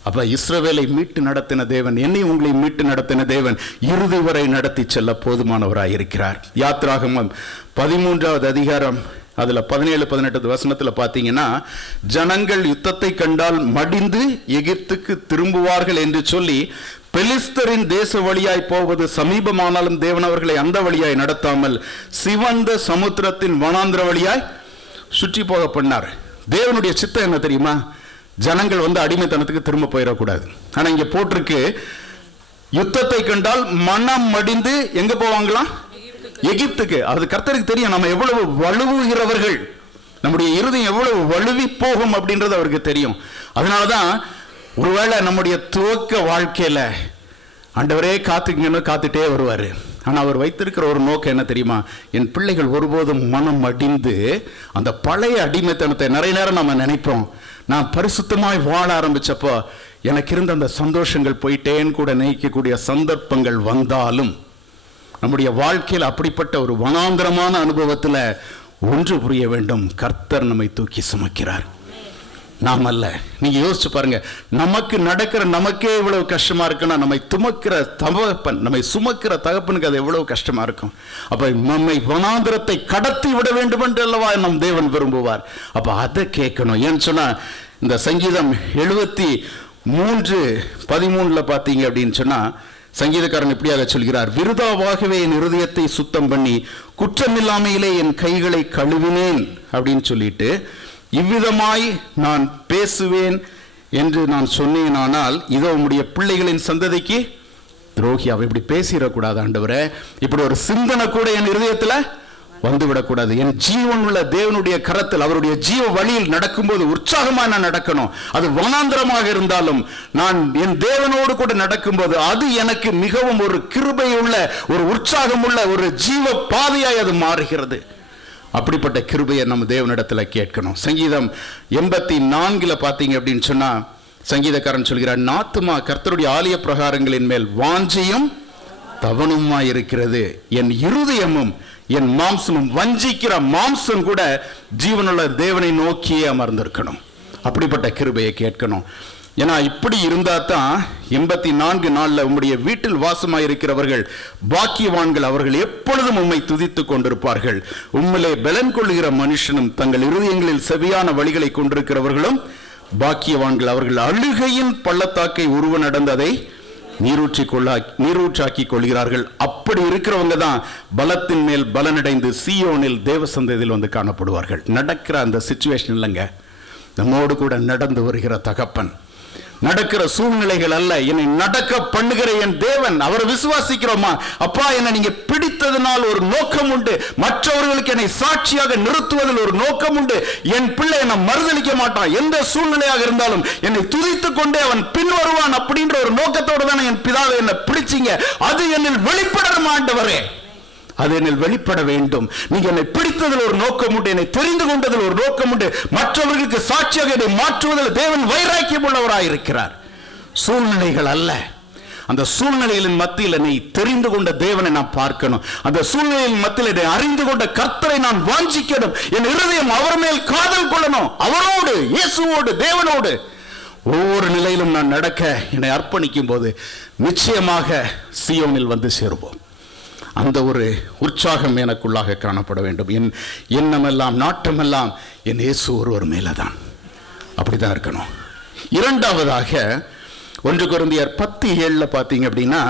அப்ப இஸ்ரவேலை மீட்டு நடத்தின தேவன் என்னை உங்களை மீட்டு நடத்தின தேவன் இறுதி வரை நடத்தி செல்ல போதுமானவராய் இருக்கிறார். யாத்ராகமம் 13வது அதிகாரம் அதுல 17-18 வசனத்துல பாத்தீங்கன்னா, ஜனங்கள் யுத்தத்தை கண்டால் மடிந்து எகிப்துக்கு திரும்புவார்கள் என்று சொல்லி பெலிஸ்தரின் தேச வழியாய் போவது சமீபமானாலும் தேவன் அவர்களை அந்த வழியாய் நடத்தாமல் சிவந்த சமுத்திரத்தின் வனாந்திர வழியாய் சுற்றி போக பண்ணார். தேவனுடைய சித்தம் என்ன தெரியுமா? ஜனங்கள் அடிமைத்தனத்துக்கு திரும்ப போயிடக்கூடாது. ஆனா இங்க போட்டிருக்கு, யுத்தத்தை கண்டால் மனம் மடிந்து எங்க போவாங்களாம்? எகிப்துக்கு. அது கர்த்தருக்கு தெரியும் நம்ம எவ்வளவு வலுவுகிறவர்கள், நம்முடைய இருதயம் எவ்வளவு வலுவி போகும் அப்படின்றது அவருக்கு தெரியும். அதனாலதான் ஒருவேளை நம்முடைய துவக்க வாழ்க்கையில ஆண்டவரே காத்துக்கணும்னு காத்துட்டே வருவாரு. ஆனா அவர் வைத்திருக்கிற ஒரு நோக்கம் என்ன தெரியுமா? என் பிள்ளைகள் ஒருபோதும் மனம் அடிந்து அந்த பழைய அடிமைத்தனத்தை நிறைய நேரம் நம்ம நினைப்போம். நான் பரிசுத்தமாய் வாழ ஆரம்பிச்சப்போ எனக்கு இருந்த அந்த சந்தோஷங்கள் போயிட்டேன்னு கூட நினைக்கக்கூடிய சந்தர்ப்பங்கள் வந்தாலும் நம்முடைய வாழ்க்கையில் அப்படிப்பட்ட ஒரு வனாந்தரமான அனுபவத்தில் ஒன்று புரிய வேண்டும், கர்த்தர் நம்மை தூக்கி சுமக்கிறார், நாம் அல்ல. நீங்க யோசிச்சு பாருங்க, நமக்கு நடக்கிற நமக்கே இவ்வளவு கஷ்டமா இருக்குன்னா நம்மை சுமக்கிற தகப்பனுக்கு அது எவ்வளவு கஷ்டமா இருக்கும். அப்ப நம்மை வனாந்தரத்தை கடத்தி விட வேண்டும் என்று அல்லவா நம் தேவன் விரும்புவார். அப்ப அதை கேட்கணும். ஏன்னு சொன்னா இந்த சங்கீதம் 73:13 பார்த்தீங்க அப்படின்னு சொன்னா, சங்கீதக்காரன் இப்படியாக சொல்கிறார், விருதாவாகவே என் இருதயத்தை சுத்தம் பண்ணி குற்றமில்லாமையிலே என் கைகளை கழுவினேன் அப்படின்னு சொல்லிட்டு, இவ்விதமாய் நான் பேசுவேன் என்று நான் சொன்னேனானால் இதோ உம்முடைய பிள்ளைகளின் சந்ததிக்கு துரோகி. அவ இப்படி பேசிடக்கூடாது ஆண்டவரே, இப்படி ஒரு சிந்தனை கூட என் இருதயத்துல வந்துவிடக்கூடாது. என் ஜீவன் உள்ள தேவனுடைய கரத்தில் அவருடைய ஜீவ வழியில் நடக்கும்போது உற்சாகமா நான் நடக்கணும். அது வனாந்திரமாக இருந்தாலும் நான் என் தேவனோடு கூட நடக்கும்போது அது எனக்கு மிகவும் ஒரு கிருபையுள்ள, ஒரு உற்சாகம் உள்ள ஒரு ஜீவ பாதையாய் அது மாறுகிறது. அப்படிப்பட்ட கிருபையை நம்ம தேவனிடத்துல கேட்கணும். சங்கீதம் 84 பார்த்தீங்க அப்படின்னு சொன்னா, சங்கீதக்காரன் சொல்கிறார், நாத்துமா கர்த்தருடைய ஆலய பிரகாரங்களின் மேல் வாஞ்சியும் தவனுமா இருக்கிறது, என் இருதயமும் என் மாம்சமும். வஞ்சிக்கிற மாம்சம் கூட ஜீவனுள்ள தேவனை நோக்கியே அமர்ந்திருக்கணும். அப்படிப்பட்ட கிருபையை கேட்கணும். ஏன்னா இப்படி இருந்தா தான் 84 நாள்ல உம்முடைய வீட்டில் வாசமாயிருக்கிறவர்கள் பாக்கியவான்கள், அவர்கள் எப்பொழுதும் உம்மை துதித்துக் கொண்டிருப்பார்கள். உம்மிலே பலன் கொள்ளுகிற மனுஷனும் தங்கள் இருதயங்களில் செவியான வழிகளை கொண்டிருக்கிறவர்களும் பாக்கியவான்கள். அவர்கள் அழுகையின் பள்ளத்தாக்கை உருவ நடந்ததை நீரூற்றாக்கி கொள்கிறார்கள். அப்படி இருக்கிறவங்க தான் பலத்தின் மேல் பலனடைந்து சீயோனில் தேவ சந்ததியில் வந்து காணப்படுவார்கள். நடக்கிற அந்த சிச்சுவேஷன் இல்லைங்க, நம்மோடு கூட நடந்து வருகிற தகப்பன். நடக்கிற சூழ்நிலைகள் அல்ல, என்னை நடக்க பண்ணுகிற என் தேவன். அவரை விசுவாசிக்கிறோமா? அப்பா, என்னை நீங்க பிடித்ததனால் ஒரு நோக்கம் உண்டு, மற்றவர்களுக்கு என்னை சாட்சியாக நிறுத்துவதில் ஒரு நோக்கம் உண்டு. என் பிள்ளை என்னை மறுதளிக்க மாட்டான், எந்த சூழ்நிலையாக இருந்தாலும் என்னை துதித்துக் கொண்டே அவன் பின் வருவான் அப்படின்ற ஒரு நோக்கத்தோடு தானே என் பிதாவை என்னை பிடிச்சிங்க. அது என்னில் வெளிப்படணும் ஆண்டவரே, அது என்னில் வெளிப்பட வேண்டும். நீங்க என்னை பிடித்ததில் ஒரு நோக்கம் உண்டு, என்னை தெரிந்து கொண்டதில் ஒரு நோக்கம் உண்டு, மற்றவர்களுக்கு சாட்சியாக என்னை மாற்றுவதில் தேவன் வைராக்கியம் உள்ளவராய் இருக்கிறார். சூழ்நிலைகள் அல்ல, அந்த சூழ்நிலைகளின் மத்தியில் என்னை தெரிந்து கொண்ட தேவனை நான் பார்க்கணும். அந்த சூழ்நிலையின் மத்தியில் என்னை அறிந்து கொண்ட கர்த்தரை நான் வாஞ்சிக்கணும். என் இருதயம் அவர் மேல் காதல் கொள்ளணும். அவரோடு, இயேசுவோடு, தேவனோடு ஒவ்வொரு நிலையிலும் நான் நடக்க என்னை அர்ப்பணிக்கும் போது நிச்சயமாக சீயோனில் வந்து சேருவோம். அந்த ஒரு உற்சாகம் எனக்குள்ளாக காணப்பட வேண்டும். என் எண்ணமெல்லாம் நாட்டமெல்லாம் என் இயேசு ஒருவர் மேலதான். அப்படிதான் இருக்கணும். இரண்டாவதாக 1 கொரிந்தியர் 10:7 பார்த்தீங்க அப்படின்னா,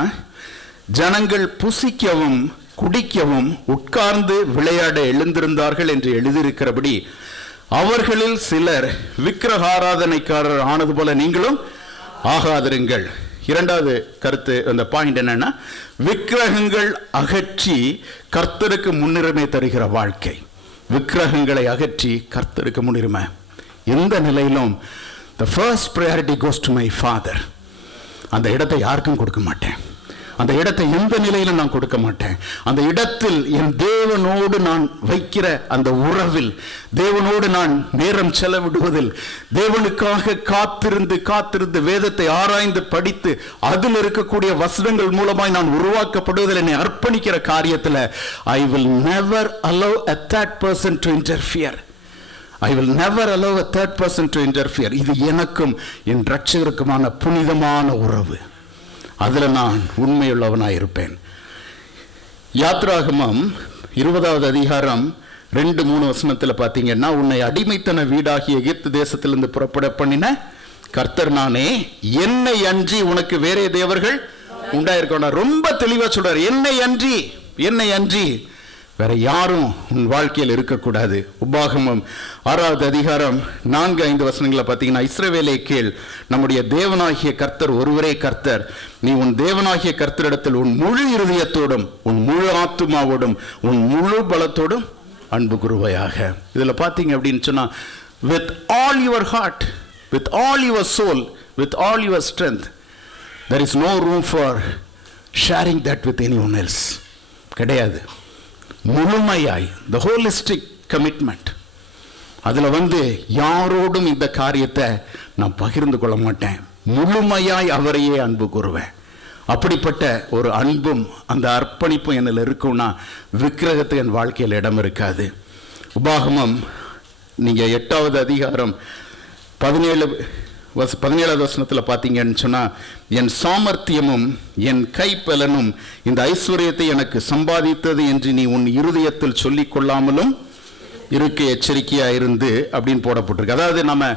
ஜனங்கள் புசிக்கவும் குடிக்கவும் உட்கார்ந்து விளையாட எழுந்திருந்தார்கள் என்று எழுதியிருக்கிறபடி அவர்களில் சிலர் விக்கிரகாராதனைக்காரர் ஆனது போல நீங்களும் ஆகாதிருங்கள். இரண்டாவது கருத்து, அந்த பாயிண்ட் என்னன்னா, விக்கிரகங்கள் அகற்றி கர்த்தருக்கு முன்னுரிமை தருகிற வாழ்க்கை. விக்கிரகங்களை அகற்றி கர்த்தருக்கு முன்னுரிமை. எந்த நிலையிலும் the first priority goes to my father. அந்த இடத்தை யாருக்கும் கொடுக்க மாட்டேன். அந்த இடத்தை எந்த நிலையிலும் நான் கொடுக்க மாட்டேன். அந்த இடத்தில் என் தேவனோடு நான் வைக்கிற அந்த உறவில், தேவனோடு நான் நேரம் செலவிடுவதில், தேவனுக்காக காத்திருந்து வேதத்தை ஆராய்ந்து படித்து அதில் இருக்கக்கூடிய வசனங்கள் மூலமாய் நான் உருவாக்கப்படுவதில் என்னை அர்ப்பணிக்கிற காரியத்தில் I will never allow a third person to interfere. I will never allow a third person to interfere. இது எனக்கும் என் இரட்சகருக்குமான புனிதமான உறவு. அதில் நான் உண்மையுள்ளவனாக இருப்பேன். யாத்ராகமம் 20வது அதிகாரம் 2-3 வசனத்தில் பார்த்தீங்கன்னா, உன்னை அடிமைத்தன வீடாகிய எகிப்து தேசத்திலிருந்து புறப்பட பண்ணின கர்த்தர் நானே, என்னை அன்றி உனக்கு வேறே தேவர்கள் உண்டாயிருக்கணும். ரொம்ப தெளிவாக சொல்றார், என்னை அன்றி வேற யாரும் உன் வாழ்க்கையில் இருக்கக்கூடாது. உபாகமம் 6வது அதிகாரம் 4-5 வசனங்களை பார்த்தீங்கன்னா, இஸ்ரவேலே கேள், நம்முடைய தேவனாகிய கர்த்தர் ஒருவரே கர்த்தர். நீ உன் தேவனாகிய கர்த்தரிடத்தில் உன் முழு இருதயத்தோடும் உன் முழு ஆத்துமாவோடும் உன் முழு பலத்தோடும் அன்பு கூறுவாயாக. இதில் பார்த்தீங்க அப்படின்னு சொன்னா, with all your heart, with all your soul, with all your strength, there is no room for sharing that with anyone else. கிடையாது. முழுமையாய் the holistic commitment. அதில் யாரோடும் இந்த காரியத்தை நான் பகிர்ந்து கொள்ள மாட்டேன். முழுமையாய் அவரையே அன்பு கூறுவேன். அப்படிப்பட்ட ஒரு அன்பும் அந்த அர்ப்பணிப்பும் என்னில் இருக்கும்னா விக்கிரகத்துக்கு என் வாழ்க்கையில் இடம் இருக்காது. உபாகமம் நீங்கள் 8வது அதிகாரம் 17வது வசனத்தில் பார்த்தீங்கன்னு சொன்னால், என் சாமர்த்தியமும் என் கைப்பலனும் இந்த ஐஸ்வர்யத்தை எனக்கு சம்பாதித்தது என்று நீ உன் இருதயத்தில் சொல்லிக் கொள்ளாமலும் இருக்க எச்சரிக்கையாக இருந்து அப்படின்னு போடப்பட்டிருக்கு. அதாவது நம்ம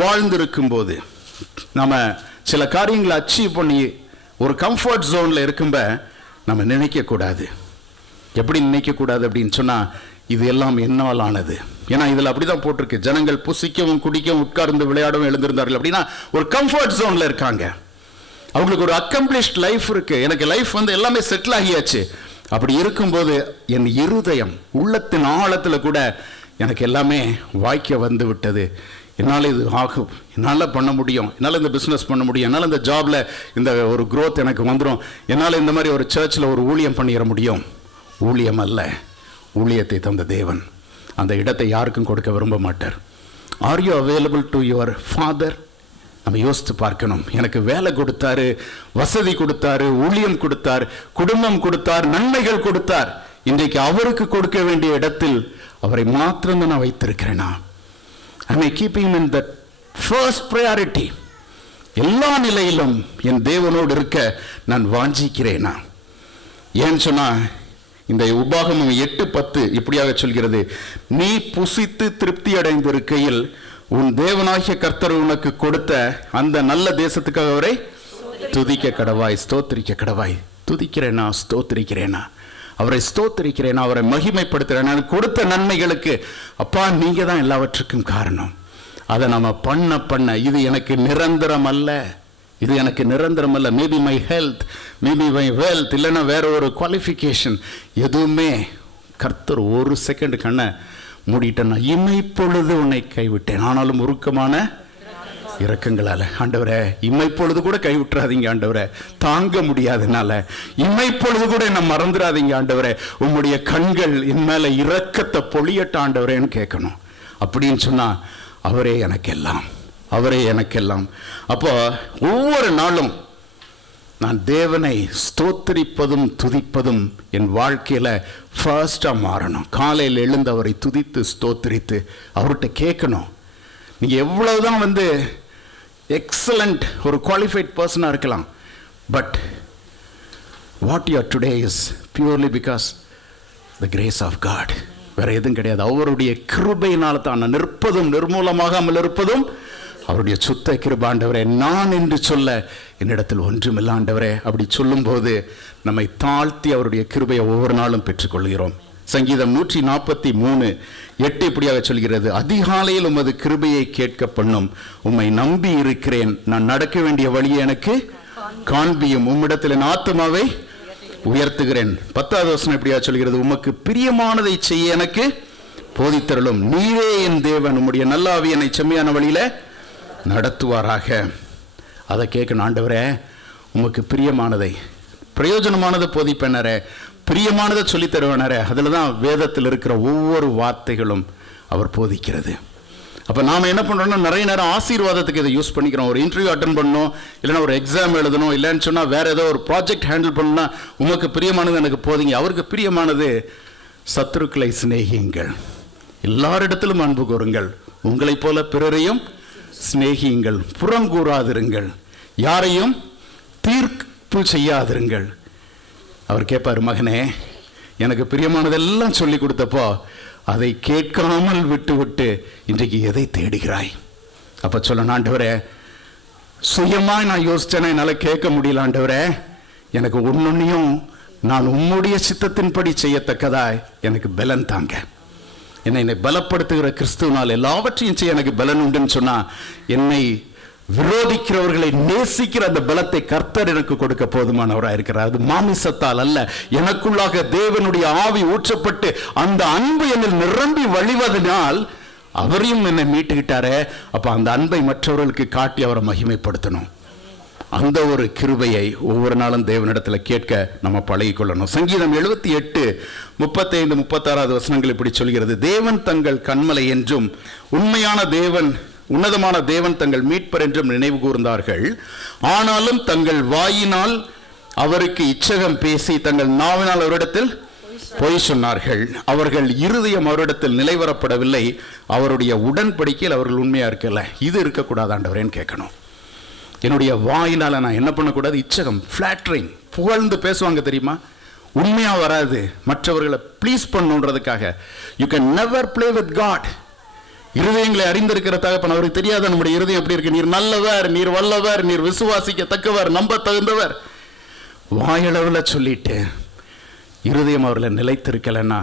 வாழ்ந்திருக்கும் போது நம்ம சில காரியங்களை அச்சீவ் பண்ணி ஒரு கம்ஃபர்ட் ஜோனில் இருக்கும்ப நம்ம நினைக்கக்கூடாது. எப்படி நினைக்கக்கூடாது அப்படின்னு சொன்னால், இது எல்லாம் என்னால் ஆனது. ஏன்னா இதில் அப்படி தான் போட்டிருக்கு, ஜனங்கள் புசிக்கவும் குடிக்கவும் உட்கார்ந்து விளையாடவும் எழுந்திருந்தார்கள். அப்படின்னா ஒரு கம்ஃபர்ட் ஜோனில் இருக்காங்க. அவங்களுக்கு ஒரு அக்கம்ப்ளிஷ்ட் லைஃப் இருக்கு. எனக்கு லைஃப் எல்லாமே செட்டில் ஆகியாச்சு. அப்படி இருக்கும்போது என் இருதயம் உள்ளத்தின் ஆழத்தில் கூட எனக்கு எல்லாமே வாய்க்க வந்து விட்டது. என்னால் இது ஆகும், என்னால் பண்ண முடியும், என்னால் இந்த பிஸ்னஸ் பண்ண முடியும், என்னால் இந்த ஜாபில் இந்த ஒரு க்ரோத் எனக்கு வந்துடும், என்னால் இந்த மாதிரி ஒரு சர்ச்சில் ஒரு ஊழியம் பண்ணிட முடியும். ஊழியம் அல்ல, ஊழியத்தை தந்த தேவன் அந்த இடத்தை யாருக்கும் கொடுக்க விரும்ப மாட்டார். Are you available to your father? நம்ம யோசித்து பார்க்கணும். எனக்கு வேலை கொடுத்தாரு, வசதி கொடுத்தாரு, ஊழியம் கொடுத்தார், குடும்பம் கொடுத்தார், நன்மைகள் கொடுத்தார். இன்றைக்கு அவருக்கு கொடுக்க வேண்டிய இடத்தில் அவரை மாத்திரம் நான் வைத்திருக்கிறேனா? Am I keeping him in the first priority? எல்லா நிலையிலும் என் தேவனோடு இருக்க நான் வாஞ்சிக்கிறேனா? ஏன்னு சொன்னா, இந்த உபாகமம் 8:10 இப்படியாக சொல்கிறது, நீ புசித்து திருப்தி அடைந்திருக்கையில் உன் தேவனாகிய கர்த்தர் உனக்கு கொடுத்த அந்த நல்ல தேசத்துக்காக அவரை துதிக்க கடவாய், ஸ்தோத்திரிக்க கடவாய். துதிக்கிறேனா, ஸ்தோத்திரிக்கிறேனா, அவரை ஸ்தோத்திரிக்கிறேனா, அவரை மகிமைப்படுத்துகிறேன். நான் கொடுத்த நன்மைகளுக்கு அப்பா நீங்க தான் எல்லாவற்றுக்கும் காரணம். அதை நம்ம பண்ண இது எனக்கு நிரந்தரம் அல்ல, இது எனக்கு நிரந்தரம் அல்ல. Maybe my health, maybe my wealth, இல்லைன்னா வேற ஒரு குவாலிஃபிகேஷன், எதுவுமே கர்த்தர் ஒரு செகண்ட் கண்ணை மூடிட்டேன்னா இமைப்பொழுது உன்னை கைவிட்டேன், ஆனாலும் உருக்கமான இரக்கங்களால. ஆண்டவரே இமைப்பொழுது கூட கைவிட்டுறாதீங்க ஆண்டவரே, தாங்க முடியாதனால இமைப்பொழுது கூட என்ன மறந்துடாதீங்க ஆண்டவரே, உம்முடைய கண்கள் என் மேல இரக்கத்தை பொழியட்ட ஆண்டவரேன்னு கேட்கணும். அப்படின்னு சொன்னா அவரே எனக்கெல்லாம், அவரே எனக்கெல்லாம். அப்போ ஒவ்வொரு நாளும் நான் தேவனை ஸ்தோத்திரிப்பதும் துதிப்பதும் என் வாழ்க்கையில ஃபர்ஸ்டா மாறணும். காலையில் எழுந்து அவரை துதித்து ஸ்தோத்திரித்து அவர்கிட்ட கேட்கணும். நீங்க எவ்வளவுதான் எக்ஸலண்ட் ஒரு குவாலிஃபைட் பர்சனாக இருக்கலாம், but what you are today is purely because the grace of God. வேற எதுவும் கிடையாது. அவருடைய கிருபையினால தான் நான் நிற்பதும் நிர்மூலமாகாமல் இருப்பதும் அவருடைய சுத்த கிருபை. ஆண்டவரே நான் என்று சொல்ல என்னிடத்தில் ஒன்றுமில்லை ஆண்டவரே. அப்படி சொல்லும்போது நம்மை தாழ்த்தி அவருடைய கிருபையை ஒவ்வொரு நாளும் பெற்றுக்கொள்கிறோம். சங்கீதம் 143:8 இப்படியாக சொல்கிறது, அதிகாலையில் உமது கிருபையை கேட்க பண்ணும், உம்மை நம்பி இருக்கிறேன், நான் நடக்க வேண்டிய வழியை எனக்கு காண்பியும், உம்மிடத்தில் என் ஆத்துமாவை உயர்த்துகிறேன். 10வது வசனம் இப்படியாக சொல்கிறது, உமக்கு பிரியமானதை செய்ய எனக்கு போதித்தருளும், நீரே என் தேவன், உம்முடைய நல்ல ஆவி என்னை செம்மையான வழியில நடத்துவாராக. அதை கேட்கணும். ஆண்டவரே உமக்கு பிரியமானதை, பிரயோஜனமானதை போதிப்பேனரே, பிரியமானதை சொல்லி தருவானரே. அதில் தான் வேதத்தில் இருக்கிற ஒவ்வொரு வார்த்தைகளும் அவர் போதிக்கிறது. அப்போ நாம் என்ன பண்ணுறோம்னா நிறைய நேரம் ஆசீர்வாதத்துக்கு இதை யூஸ் பண்ணிக்கிறோம். ஒரு இன்டர்வியூ அட்டன் பண்ணணும், இல்லைன்னா ஒரு எக்ஸாம் எழுதணும், இல்லைன்னு சொன்னால் வேறு ஏதோ ஒரு ப்ராஜெக்ட் ஹேண்டில் பண்ணணும்னா உமக்கு பிரியமானது எனக்கு போதிங்க. அவருக்கு பிரியமானது சத்துருக்களை சிநேகியுங்கள், எல்லாரிடத்திலும் அன்பு கூறுங்கள், உங்களைப் போல பிறரையும் சிநேகியுங்கள், புறங்கூறாதிருங்கள், யாரையும் தீர்ப்பு செய்யாதிருங்கள். அவர் கேட்பார், மகனே எனக்கு பிரியமானதெல்லாம் சொல்லி கொடுத்தப்போ அதை கேட்காமல் விட்டு விட்டு இன்றைக்கு எதை தேடுகிறாய்? அப்ப சொல்லணும், ஆண்டவரே சுயமா நான் யோசிச்சேன்னா என்னால் கேட்க முடியல ஆண்டவரே, எனக்கு ஒன்னொன்னையும் நான் உம்முடைய சித்தத்தின்படி செய்யத்தக்கதாய் எனக்கு பலன் தாங்க. என்னை பலப்படுத்துகிற கிறிஸ்துவனால் எல்லாவற்றையும் செய்ய எனக்கு பலன் உண்டுன்னு சொன்னா, என்னை விரோதிக்கிறவர்களை நேசிக்கிற அந்த பலத்தை கர்த்தர் எனக்கு கொடுக்க போதுமானவராக இருக்கிறார். அது மாமிசத்தால் அல்ல, எனக்குள்ளாக தேவனுடைய ஆவி ஊற்றப்பட்டு அந்த அன்பு என்னில் நிரம்பி வழிவதனால் அவரையும் என்னை மீட்டுக்கிட்டாரே. அப்ப அந்த அன்பை மற்றவர்களுக்கு காட்டி அவரை மகிமைப்படுத்தணும். அந்த ஒரு கிருபையை ஒவ்வொரு நாளும் தேவனிடத்தில் கேட்க நம்ம பழகிக்கொள்ளணும். சங்கீதம் 78:35-36 வசனங்கள் இப்படி சொல்கிறது, தேவன் தங்கள் கண்மலை என்றும் உண்மையான தேவன் உன்னதமான தேவன் தங்கள் மீட்பர் என்றும் நினைவு கூர்ந்தார்கள். ஆனாலும் தங்கள் வாயினால் அவருக்கு இச்சகம் பேசி தங்கள் நாவினால் அவரிடத்தில் பொய் சொன்னார்கள். அவர்கள் இருதயம் அவரிடத்தில் நிலைவரப்படவில்லை, அவருடைய உடன்படிக்கையில் அவர்கள் உண்மையா இருக்கல. இது இருக்கக்கூடாது ஆண்டவரேன்னு கேட்கணும். என்னுடைய வாயினால நான் என்ன பண்ணக்கூடாது? இச்சகம், ஃபிளாட்டரிங், புகழ்ந்து பேசுவாங்க தெரியுமா, உண்மையா வராது. மற்றவர்களை ப்ளீஸ் பண்ணுன்றதுக்காக. You can never play with God. இருதயங்களை அறிந்திருக்கிற தகப்பன் அவருக்கு தெரியாத நம்முடைய இருதயம் எப்படி இருக்கு. நீர் நல்லவர், நீர் வல்லவர், நீர் விசுவாசிக்க தக்கவர், நம்ப தகுந்தவர். வாயளவில் சொல்லிட்டு இருதயம் அவர்களை நிலைத்திருக்கலன்னா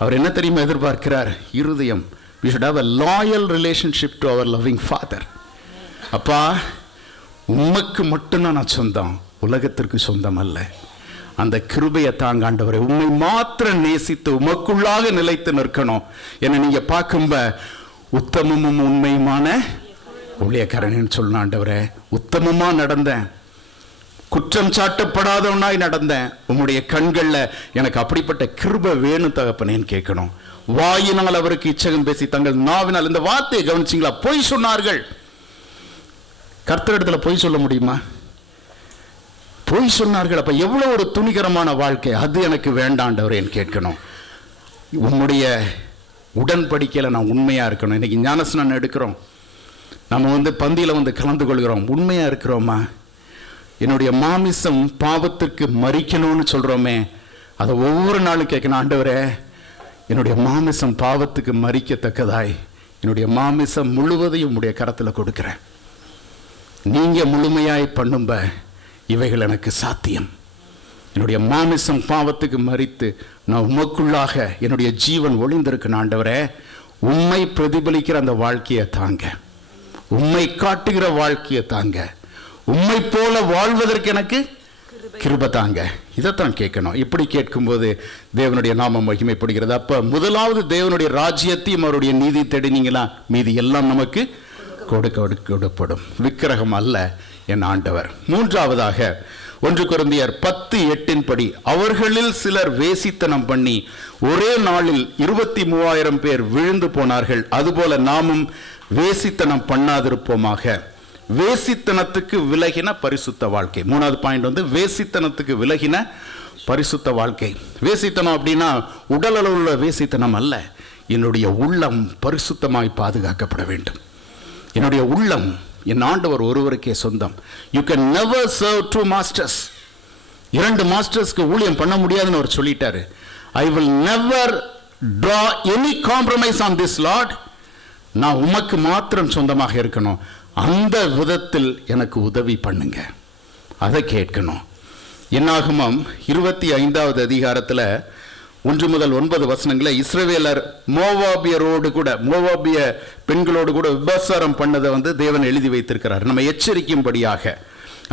அவர் என்ன தெரியுமா எதிர்பார்க்கிறார்? இருதயம், we should have a loyal relationship to our loving father. அப்பா உமக்கு மட்டும்தான் நான் சொந்தம், உலகத்திற்கு சொந்தம் அல்ல. அந்த கிருபையை தாங்க ஆண்டவரே, உண்மை மாத்திரம் நேசித்து உமக்குள்ளாக நிலைத்து நிற்கணும். என்னை நீங்க பார்க்கும்ப உத்தமமும் உண்மையுமான ஊழியக்காரன் சொல்லணும். ஆண்டவரே உத்தமமா நடந்தேன், குற்றம் சாட்டப்படாதவனாய் நடந்தேன், உம்முடைய கண்கள்ல எனக்கு அப்படிப்பட்ட கிருபை வேணும் தகப்பனேன்னு கேட்கணும். வாயினால் அவருக்கு இச்சகம் பேசி தங்கள் நாவினால், இந்த வார்த்தையை கவனிச்சிங்களா, பொய் சொன்னார்கள். கர்த்தரிடத்துல பொய் சொல்ல முடியுமா? பொய் சொன்னார்கள். அப்ப எவ்வளவு ஒரு துணிகரமான வாழ்க்கை. அது எனக்கு வேண்டாண்டவரேன்னு கேட்கணும். உம்முடைய உடன்படிக்கையில் நான் உண்மையா இருக்கணும். இன்னைக்கு ஞானஸ்நானம் எடுக்கிறோம், நம்ம பந்தியில் கலந்து கொள்கிறோம், உண்மையா இருக்கிறோமா? என்னுடைய மாமிசம் பாவத்திற்கு மறிக்கணும்னு சொல்றோமே, அதை ஒவ்வொரு நாளும் கேட்கணும். ஆண்டவரே என்னுடைய மாமிசம் பாவத்துக்கு மறிக்கத்தக்கதாய் என்னுடைய மாமிசம் முழுவதையும் உடைய கரத்தில் கொடுக்கிறேன். நீங்க முழுமையாய் பண்ணும்ப இவைகள் எனக்கு சாத்தியம். என்னுடைய மாமிசம் பாவத்துக்கு மரித்து நான் உமக்குள்ளாக என்னுடைய ஜீவன் ஒளிந்திருக்கு ஆண்டவரே. உம்மை பிரதிபலிக்கிற அந்த வாழ்க்கையை தாங்க, உம்மை காட்டுகிற வாழ்க்கையை தாங்க, உம்மை போல வாழ்வதற்கு எனக்கு கிருபை தாங்க. இதைத்தான் கேட்கணும். இப்படி கேட்கும்போது தேவனுடைய நாமம் மகிமைப்படுகிறது. அப்ப முதலாவது தேவனுடைய ராஜ்யத்தையும் அவருடைய நீதி தேடினீங்களா, மீதி எல்லாம் நமக்கு கொடுக்கப்படும். விக்கிரகம் அல்ல என் ஆண்டவர். மூன்றாவதாக 1 கொரிந்தியர் 10:8 படி, அவர்களில் சிலர் வேசித்தனம் பண்ணி ஒரே நாளில் 23,000 பேர் விழுந்து போனார்கள். அதுபோல நாமும் வேசித்தனம் பண்ணாதிருப்போமாக. வேசித்தனத்துக்கு விலகின பரிசுத்த வாழ்க்கை. மூணாவது பாயிண்ட் வேசித்தனத்துக்கு விலகின பரிசுத்த வாழ்க்கை. வேசித்தனம் அப்படின்னா உடல் அளவுள்ள வேசித்தனம் அல்ல. என்னுடைய உள்ளம் பரிசுத்தமாய் பாதுகாக்கப்பட வேண்டும். என்னுடைய உள்ளம் என் ஆண்டவர் ஒருவருக்கே சொந்தம். You can never serve two masters. 2 மாஸ்டர்ஸ்க்கு ஊழியம் பண்ண முடியாதுன்னு அவர் சொல்லிட்டாரு. I will never draw any compromise on this Lord. நான் உமக்கு மாத்திரம் சொந்தமாக இருக்கணும். அந்த விதத்தில் எனக்கு உதவி பண்ணுங்க. அதை கேட்கணும். என்னாகமம் 25வது அதிகாரத்தில் 1 முதல் 9 வசனங்களை இஸ்ரவேலர் மோவாபியரோடு கூட, மோவாபிய பெண்களோடு கூட விபச்சாரம் பண்ணதை தேவன் எழுதி வைத்திருக்கிறார் நம்ம எச்சரிக்கும்படியாக.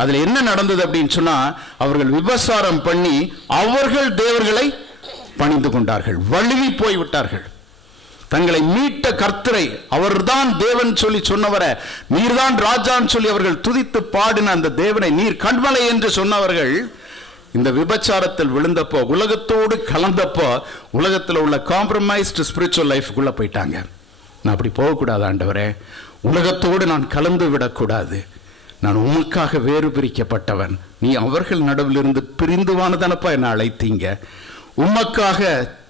அதில் என்ன நடந்தது அப்படின்னு சொன்னா, அவர்கள் விபச்சாரம் பண்ணி அவர்கள் தேவர்களை பணிந்து கொண்டார்கள், வழுவி போய் விட்டார்கள். தங்களை மீட்ட கர்த்தரை, அவர்தான் தேவன் சொல்லி சொன்னவரை, நீர்தான் ராஜான்னு சொல்லி அவர்கள் துதித்து பாடின அந்த தேவனை, நீர் கண்மலை என்று சொன்னவர்கள் இந்த விபச்சாரத்தில் விழுந்தப்போ, உலகத்தோடு கலந்தப்போ, உலகத்தில் உள்ள காம்ப்ரமைஸ்டு ஸ்பிரிச்சுவல் லைஃபுக்குள்ள போயிட்டாங்க. நான் அப்படி போகக்கூடாது ஆண்டவரே, உலகத்தோடு நான் கலந்து விடக்கூடாது, நான் உமக்காக வேறு பிரிக்கப்பட்டவன், நீ அவர்கள் நடுவிலிருந்து பிரிந்துவானதானப்பா என்னை அழைத்தீங்க, உமக்காக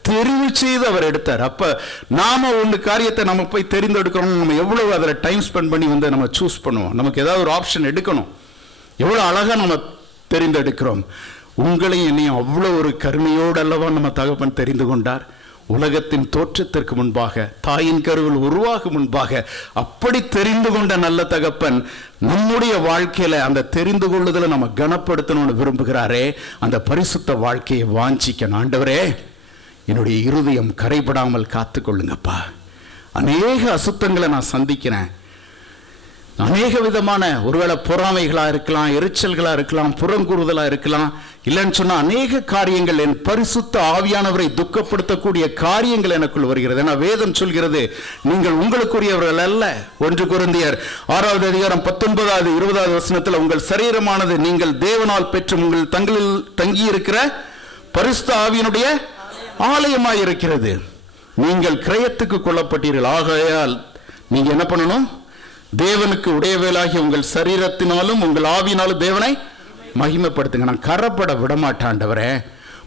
தெரிவு செய்து அவர் எடுத்தார். அப்ப நாம ஒன்று காரியத்தை நம்ம போய் தெரிந்தெடுக்கணும். நம்ம எவ்வளவு அதில் டைம் ஸ்பெண்ட் பண்ணி நம்ம சூஸ் பண்ணுவோம். நமக்கு ஏதாவது ஒரு ஆப்ஷன் எடுக்கணும். எவ்வளவு அழகா நம்ம தெரிந்தெடுக்கிறோம். உங்களையும் என்னையும் அவ்வளோ ஒரு கருணையோடு அல்லவா நம்ம தகப்பன் தெரிந்து கொண்டார். உலகத்தின் தோற்றத்திற்கு முன்பாக, தாயின் கருவில் உருவாகும் முன்பாக அப்படி தெரிந்து கொண்ட நல்ல தகப்பன் நம்முடைய வாழ்க்கையில அந்த தெரிந்து கொள்ளுதலை நம்ம கனப்படுத்தணும்னு விரும்புகிறாரே. அந்த பரிசுத்த வாழ்க்கையை வாஞ்சிக்க, ஆண்டவரே என்னுடைய இருதயம் கரைபடாமல் காத்துக்கொள்ளுங்கப்பா. அநேக அசுத்தங்களை நான் சந்திக்கிறேன். அநேக விதமான, ஒருவேளை பொறாமைகளா இருக்கலாம், எரிச்சல்களா இருக்கலாம், புறங்கூறுதலா இருக்கலாம், இல்லைன்னு சொன்னா அநேக காரியங்கள், என் பரிசுத்த ஆவியானவரை துக்கப்படுத்தக்கூடிய காரியங்கள் எனக்குள் வருகிறது. ஏன்னா வேதம் சொல்கிறது, நீங்கள் உங்களுக்குரியவர்கள் அல்ல. 1 கொரிந்தியர் 6வது அதிகாரம் 19வது 20வது வசனத்தில், உங்கள் சரீரமானது நீங்கள் தேவனால் பெற்று உங்கள் தங்களில் தங்கியிருக்கிற பரிசுத்த ஆவியினுடைய ஆலயமாய் இருக்கிறது, நீங்கள் கிரயத்துக்கு கொள்ளப்பட்டீர்கள், ஆகையால் நீங்க என்ன பண்ணணும், தேவனுக்கு உடையவேளாகி உங்கள் சரீரத்தினாலும் உங்கள் ஆவியினாலும் தேவனை மகிமைப்படுத்துங்க. நான் கரப்பட விடமாட்டாண்டவரே,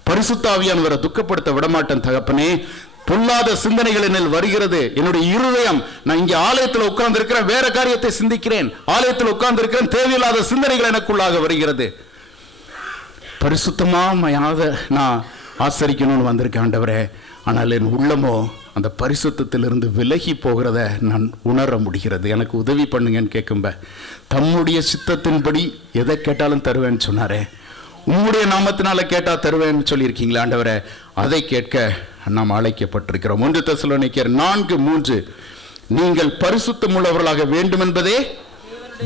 பரிசுத்த ஆவியானவரை துக்கப்படுத்த விடமாட்டேன் தகப்பனே. பொல்லாத சிந்தனைகள் என்னில் வருகிறது. என்னுடைய இருதயம், நான் இங்கே ஆலயத்தில் உட்கார்ந்து இருக்கிறேன், வேற காரியத்தை சிந்திக்கிறேன், ஆலயத்தில் உட்கார்ந்து இருக்கிறேன், தேவையில்லாத சிந்தனைகள் எனக்குள்ளாக வருகிறது. பரிசுத்தமா நான் ஆசரிக்கணும்னு வந்திருக்கேன் ஆண்டவரே. ஆனால் என் உள்ளமோ அந்த பரிசுத்தத்திலிருந்து விலகி போகிறத நான் உணர முடிகிறது. எனக்கு உதவி பண்ணுங்கன்னு கேட்கும்ப, தம்முடைய சித்தத்தின்படி எதை கேட்டாலும் தருவேன்னு சொன்னாரே, உம்முடைய நாமத்தினால கேட்டா தருவேன்னு சொல்லியிருக்கீங்களா ஆண்டவரே, அதை கேட்க நாம் அழைக்கப்பட்டிருக்கிறோம். 1 தெசலோனிக்கேயர் 4:3, நீங்கள் பரிசுத்தம் உள்ளவர்களாக வேண்டும் என்பதே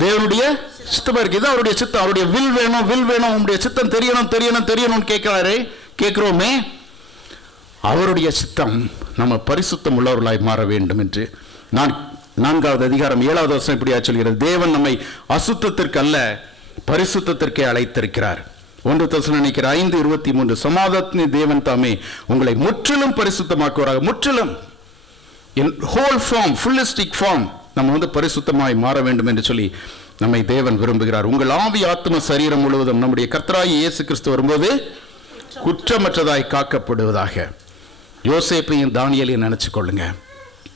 தேவனுடைய சித்தமா இருக்கு. இது அவருடைய சித்தம். அவருடைய வில் வேணும், வில் வேணும், உங்களுடைய சித்தம் தெரியணும் தெரியணும் தெரியணும்னு கேட்கிறாரே, கேட்கிறோமே. அவருடைய சித்தம் நம்ம பரிசுத்தம் உள்ளவர்களாய் மாற வேண்டும் என்று 4வது அதிகாரம் 7வது வசனம் இப்படியா சொல்கிறது, தேவன் நம்மை அசுத்தத்திற்கு அல்ல பரிசுத்தத்திற்கே அழைத்திருக்கிறார். 1 தெசலோனிக்கேயர் 5:23, சமாதானத்தின் தேவன் தாமே உங்களை முற்றிலும் பரிசுத்தமாக்குவாராக. முற்றிலும், in whole form, fullistic form, நம்ம பரிசுத்தமாய் மாற வேண்டும் என்று சொல்லி நம்மை தேவன் விரும்புகிறார். உங்கள் ஆவி ஆத்ம சரீரம் முழுவதும் நம்முடைய கர்த்தராகிய இயேசு கிறிஸ்து வரும்போது குற்றமற்றதாய் காக்கப்படுவதாக. யோசேப்பையும் தானியேலையும் நினைச்சு கொள்ளுங்க,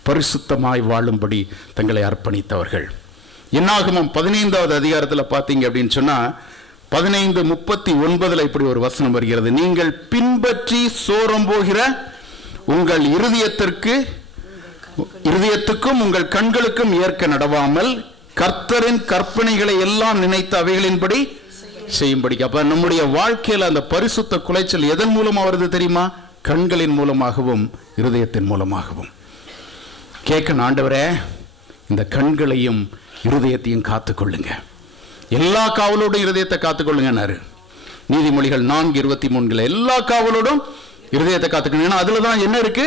பரிசுத்தமாய் வாழும்படி தங்களை அர்ப்பணித்தவர்கள். என்னாகமம் 15வது அதிகாரத்தில் பார்த்தீங்க அப்படின்னு சொன்னா 15:39 இப்படி ஒரு வசனம் வருகிறது, நீங்கள் பின்பற்றி சோரம் போகிற உங்கள் இருதயத்துக்கும் உங்கள் கண்களுக்கும் ஏற்க நடவாமல் கர்த்தரின் கற்பனைகளை எல்லாம் நினைத்து அவைகளின்படி செய்யும்படிக்கு. அப்ப நம்முடைய வாழ்க்கையில் அந்த பரிசுத்த குலைச்சல் எதன் மூலமா வருது தெரியுமா? கண்களின் மூலமாகவும் இருதயத்தின் மூலமாகவும். கேட்கணும், ஆண்டவரே இந்த கண்களையும் இருதயத்தையும் காத்துக்கொள்ளுங்க, எல்லா காவலோடும் இருதயத்தை காத்துக்கொள்ளுங்கன்னாரு. நீதிமொழிகள் 4:23 எல்லா காவலோடும் இருதயத்தை காத்துக்கொள்ளுங்க. அதுலதான் என்ன இருக்கு?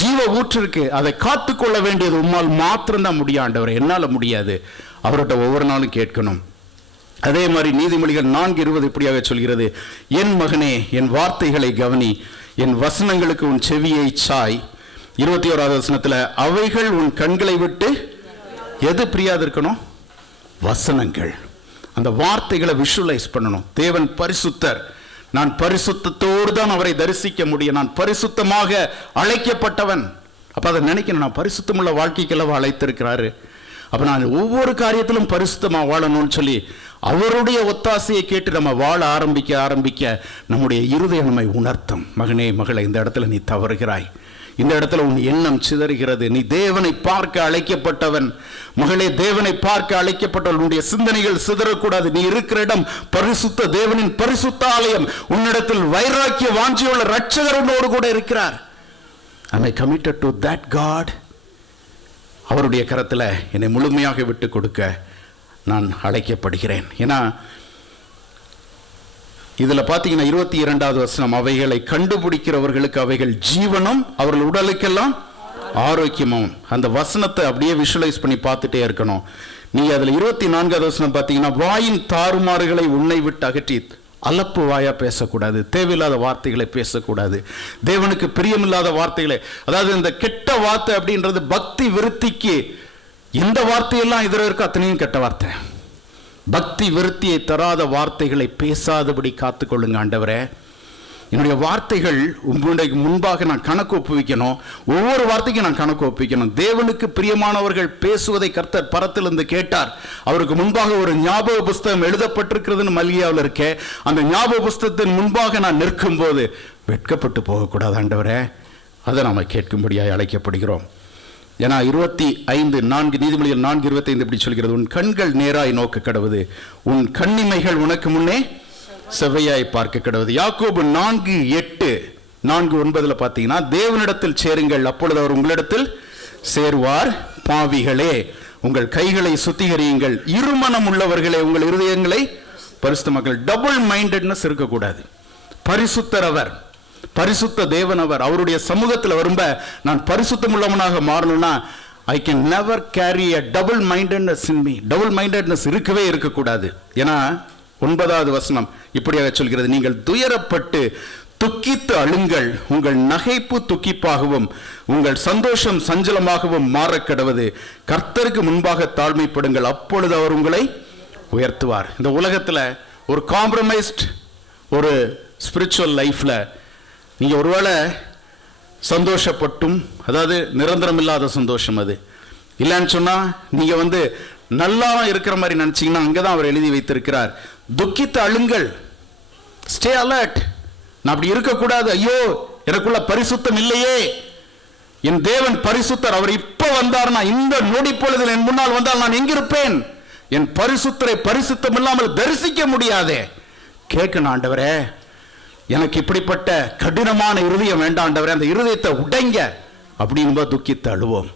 ஜீவ ஊற்று இருக்கு. அதை காத்துக்கொள்ள வேண்டியது உம்மால் மாத்திரம்தான் முடியும் ஆண்டவரே, என்னால முடியாது. அவர்கிட்ட ஒவ்வொரு நாளும் கேட்கணும். அதே மாதிரி நீதிமொழிகள் 4:20 இப்படியாக சொல்கிறது, என் மகனே என் வார்த்தைகளை கவனி, என் வசனங்களுக்கு உன் செவியை சாய். 21வது வசனத்துல, அவைகள் உன் கண்களை விட்டு எது பிரியாது இருக்கணும்? வசனங்கள். அந்த வார்த்தைகளை விஷுவலைஸ் பண்ணணும். தேவன் பரிசுத்தர், நான் பரிசுத்தத்தோடு தான் அவரை தரிசிக்க முடியும், நான் பரிசுத்தமாக அழைக்கப்பட்டவன். அப்ப அதை நினைக்கணும், நான் பரிசுத்தமுள்ள வாழ்க்கைக்கெல்லாம் அழைத்திருக்கிறாரு, அப்ப நான் ஒவ்வொரு காரியத்திலும் பரிசுத்தமா வாழணும்னு சொல்லி அவருடைய ஒத்தாசையை கேட்டு நம்ம வாழ ஆரம்பிக்க நம்முடைய இருதயம் நம்மை உணர்த்தும். மகனே மகளே, இந்த இடத்துல நீ தவறுகிறாய், இந்த இடத்துல உன் எண்ணம் சிதறுகிறது, நீ தேவனை பார்க்க அழைக்கப்பட்டவன். மகளே, தேவனை பார்க்க அழைக்கப்பட்டவன், உன்னுடைய சிந்தனைகள் சிதறக்கூடாது. நீ இருக்கிற இடம் பரிசுத்த தேவனின் பரிசுத்த ஆலயம். உன்னிடத்தில் வைராக்கிய வாஞ்சியுள்ள இரட்சகர் உன்னோடு கூட இருக்கிறார். Am I committed to that God? அவருடைய கரத்தில் என்னை முழுமையாக விட்டு கொடுக்க நான் அழைக்கப்படுகிறேன். ஏன்னா இதுல பாத்தீங்கன்னா 22வது வசனம், அவைகளை கண்டுபிடிக்கிறவர்களுக்கு அவைகள் ஜீவனும் அவர்கள் உடலுக்கெல்லாம் ஆரோக்கியமும். அந்த வசனத்தை அப்படியே விஷுவலைஸ் பண்ணி பார்த்துட்டே இருக்கணும். நீங்க அதுல 24வது வசனம் பாத்தீங்கன்னா, வாயின் தாறுமாறுகளை உன்னை விட்டு அகற்றி. அலப்பு வாயா பேசக்கூடாது, தேவையில்லாத வார்த்தைகளை பேசக்கூடாது, தேவனுக்கு பிரியமில்லாத வார்த்தைகளை. அதாவது இந்த கெட்ட வார்த்தை அப்படின்றது பக்தி விருத்திக்கு, இந்த வார்த்தையெல்லாம் இதுல இருக்க அத்தனையும் கெட்ட வார்த்தை. பக்தி விருத்தியை தராத வார்த்தைகளை பேசாதபடி காத்துக்கொள்ளுங்க. ஆண்டவரே, என்னுடைய வார்த்தைகள் உங்களுக்கு முன்பாக நான் கணக்கு ஒப்புவிக்கணும், ஒவ்வொரு வார்த்தைக்கும் நான் கணக்கு ஒப்புவிக்கணும். தேவனுக்கு பிரியமானவர்கள் பேசுவதை கர்த்தர் பரத்திலிருந்து கேட்டார். அவருக்கு முன்பாக ஒரு ஞாபக புஸ்தகம் எழுதப்பட்டிருக்கிறதுன்னு மல்கியாவில் இருக்கே, அந்த ஞாபக புஸ்தகத்தின் முன்பாக நான் நிற்கும் போது வெட்கப்பட்டு போகக்கூடாது. ஆண்டவரே, அதை நாம் கேட்கும்படியாக அழைக்கப்படுகிறோம். ஏன்னா 25:4 நீதிமொழிகள் 4:25 இப்படி சொல்கிறது, உன் கண்கள் நேராய் நோக்க கடவுது, உன் கண்ணிமைகள் உனக்கு முன்னே செவ்வையாய் பார்க்க கடவுது. யாக்கோபு 4:8 4:9 பார்த்தீங்கன்னா, தேவனிடத்தில் சேருங்கள், அப்பொழுது அவர் உங்களிடத்தில் சேருவார். பாவிகளே, உங்கள் கைகளை சுத்திகரியுங்கள், இருமனம் உள்ளவர்களே உங்கள் இருதயங்களை பரிசுத்த மக்கள். டபுள் மைண்டட்னஸ் இருக்கக்கூடாது. பரிசுத்தர் அவர், பரிசுத்த தேவன் அவர். அவருடைய சமூகத்தில் வரும்ப நான் பரிசுத்தம் உள்ளவனாக மாறணும்னா I can never carry a double mindedness in me. Double mindedness இருக்கவே இருக்கக்கூடாது. ஏன்னா 9வது வசனம் இப்படியாக சொல்கிறது, நீங்கள் துயரப்பட்டு துக்கித்து அழுங்கள், உங்கள் நகைப்பு துக்கிப்பாகவும் உங்கள் சந்தோஷம் சஞ்சலமாகவும் மாறக்கடவது. கர்த்தருக்கு முன்பாக தாழ்மைப்படுங்கள், அப்பொழுது அவர் உங்களை உயர்த்துவார். இந்த உலகத்தில் ஒரு காம்ப்ரமைஸ்ட் ஒரு ஸ்பிரிச்சுவல் லைஃப்ல நீங்க ஒருவேளை சந்தோஷப்பட்டும், அதாவது நிரந்தரம் இல்லாத சந்தோஷம் அது இல்லைன்னு சொன்னா, நீங்க நல்லா இருக்கிற மாதிரி நினைச்சீங்கன்னா அங்கதான் அவர் எழுதி வைத்திருக்கிறார், துக்கித்து அழுங்கள், ஸ்டே அலர்ட். நான் அப்படி இருக்கக்கூடாது. ஐயோ, எனக்குள்ள பரிசுத்தம் இல்லையே, என் தேவன் பரிசுத்தர், அவர் இப்ப வந்தார்னா, இந்த நொடி பொழுதில் என் முன்னால் வந்தால் நான் எங்கிருப்பேன்? என் பரிசுத்தரை பரிசுத்தம் இல்லாமல் தரிசிக்க முடியாதே. கேட்கணும், ஆண்டவரே எனக்கு இப்படிப்பட்ட கடினமான இருதயம் வேண்டாம் ஆண்டவரே, அந்த இருதயத்தை உடைங்க அப்படின்னு துக்கித்து அழுவோம்.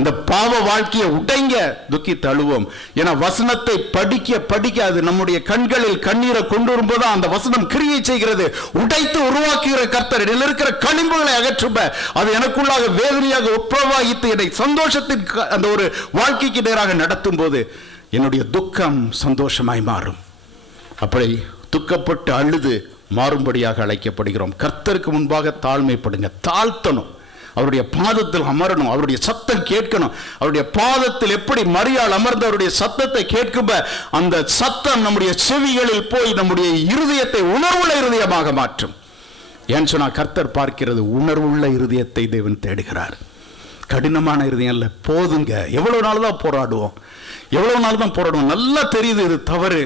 இந்த பாவ வாழ்க்கையை உடைங்க, துக்கித்து அழுவோம். ஏன்னா வசனத்தை படிக்க படிக்க அது நம்முடைய கண்களில் கண்ணீரை கொண்டு வரும்போது அந்த வசனம் கிரியை செய்கிறது. உடைத்து உருவாக்குகிற கர்த்தர் இதில் இருக்கிற களிம்புகளை அகற்றும்ப அது எனக்குள்ளாக வேதனையாக உட்பிரவாகித்து என்னை சந்தோஷத்தின் அந்த ஒரு வாழ்க்கைக்கு நேராக நடத்தும் போது என்னுடைய துக்கம் சந்தோஷமாய் மாறும். அப்படி துக்கப்பட்டு அழுது மாறும்படியாக அழைக்கப்படுகிறோம். கர்த்தருக்கு முன்பாக தாழ்மைப்படுங்க, தாழ்த்தணும், அவருடைய பாதத்தில் அமரணும், அவருடைய சத்தம் கேட்கணும். அவருடைய பாதத்தில் எப்படி மரியாள் அமர்ந்து அவருடைய சத்தத்தை கேட்கும், அந்த சத்தம் நம்முடைய செவிகளில் போய் நம்முடைய இருதயத்தை உணர்வுள்ள இருதயமாக மாற்றும். ஏன்னு சொன்னா, கர்த்தர் பார்க்கிறது உணர்வுள்ள இருதயத்தை தேவன் தேடுகிறார். கடினமான இருதயம் இல்லை. போதுங்க, எவ்வளவு நாள் தான் போராடுவோம், எவ்வளவு நாள் தான் போராடுவோம். நல்லா தெரியுது இது தவறு,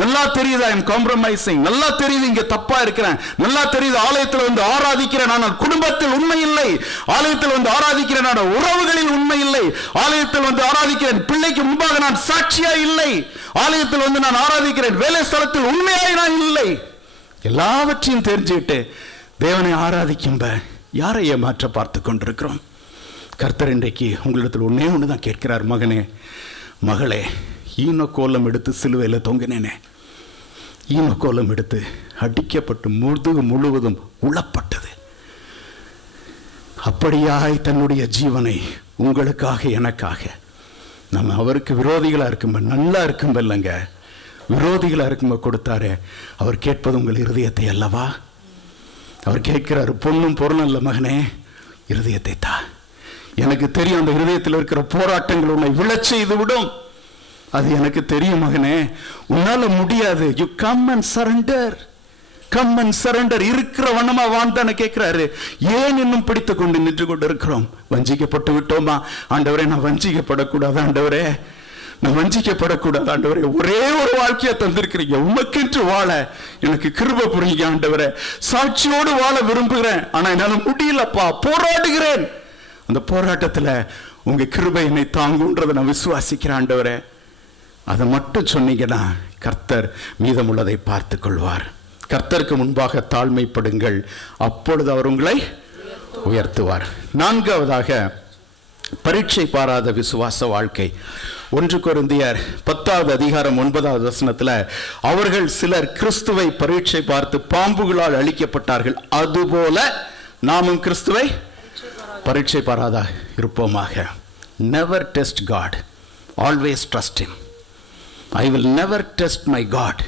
நல்லா தெரியுது ஐ எம் காம்ப்ரமைசிங், நல்லா தெரியுது இங்க தப்பா இருக்கிறேன், நல்லா தெரியுது ஆலயத்தில் ஆராதிக்கிறேன், ஆனால் குடும்பத்தில் உண்மை இல்லை. ஆலயத்தில் வந்து ஆராதிக்கிறேன், உறவுகளில் உண்மை இல்லை. ஆலயத்தில் வந்து ஆராதிக்கிறேன், பிள்ளைக்கு முன்பாக நான் சாட்சியா இல்லை. ஆலயத்தில் வந்து நான் ஆராதிக்கிறேன், வேலை ஸ்தலத்தில் உண்மையாய் நான் இல்லை. எல்லாவற்றையும் தெரிஞ்சுக்கிட்டு தேவனை ஆராதிக்கும்ப யாரை ஏமாற்ற பார்த்து கொண்டிருக்கிறோம்? கர்த்தர் இன்றைக்கு உங்களிடத்தில் ஒன்னே ஒண்ணுதான் கேட்கிறார். மகனே, மகளே, ஈனோ கோலம் எடுத்து சிலுவையில் தொங்கினேனே, ஈனோ கோலம் எடுத்து அடிக்கப்பட்டு முதுகு முழுவதும் உளப்பட்டது. அப்படியாய் தன்னுடைய ஜீவனை உங்களுக்காக எனக்காக, நம்ம அவருக்கு விரோதிகளா இருக்கும்ப, நல்லா இருக்கும்ப இல்லைங்க, விரோதிகளா இருக்கும்ப கொடுத்தாரு. அவர் கேட்பது உங்கள் இருதயத்தை அல்லவா? அவர் கேட்கிறாரு, பொண்ணும் பொருளும் இல்லை மகனே, இருதயத்தை தா. எனக்கு தெரியும் அந்த இருதயத்தில் இருக்கிற போராட்டங்கள் உன்னை விழச் செய்து விடும். அது எனக்கு தெரியும் மகனே, உன்னால முடியாது. You come and surrender, come and surrender. இருக்கிற வண்ணமா வாழ்ந்தான கேட்கிறாரு. ஏன் இன்னும் பிடித்து கொண்டு நின்று கொண்டு இருக்கிறோம்? வஞ்சிக்கப்பட்டு விட்டோமா? ஆண்டவரே, நான் வஞ்சிக்கப்படக்கூடாது ஆண்டவரே, நான் வஞ்சிக்கப்படக்கூடாது ஆண்டவரே. ஒரே ஒரு வாழ்க்கையை தந்திருக்கிறீங்க, உமக்கென்று வாழ எனக்கு கிருபை புரியுங்க ஆண்டவரே. சாட்சியோடு வாழ விரும்புகிறேன், ஆனா என்னால முடியலப்பா, போராடுகிறேன். அந்த போராட்டத்தில் உங்க கிருபை என்னை தாங்குன்றதை நான் விசுவாசிக்கிறேன் ஆண்டவரே. அதை மட்டும் சொன்னீங்கன்னா கர்த்தர் மீதமுள்ளதை பார்த்து கொள்வார். கர்த்தருக்கு முன்பாக தாழ்மைப்படுங்கள், அப்பொழுது அவர் உங்களை உயர்த்துவார். நான்காவதாக, பரீட்சை பாராத விசுவாச வாழ்க்கை. 1 கொரிந்தியர் 10:9 அவர்கள் சிலர் கிறிஸ்துவை பரீட்சை பார்த்து பாம்புகளால் அழிக்கப்பட்டார்கள், அதுபோல நாமும் கிறிஸ்துவை பரீட்சை பாராத இருப்போமாக. Never test God, always trust him. I will never test my God,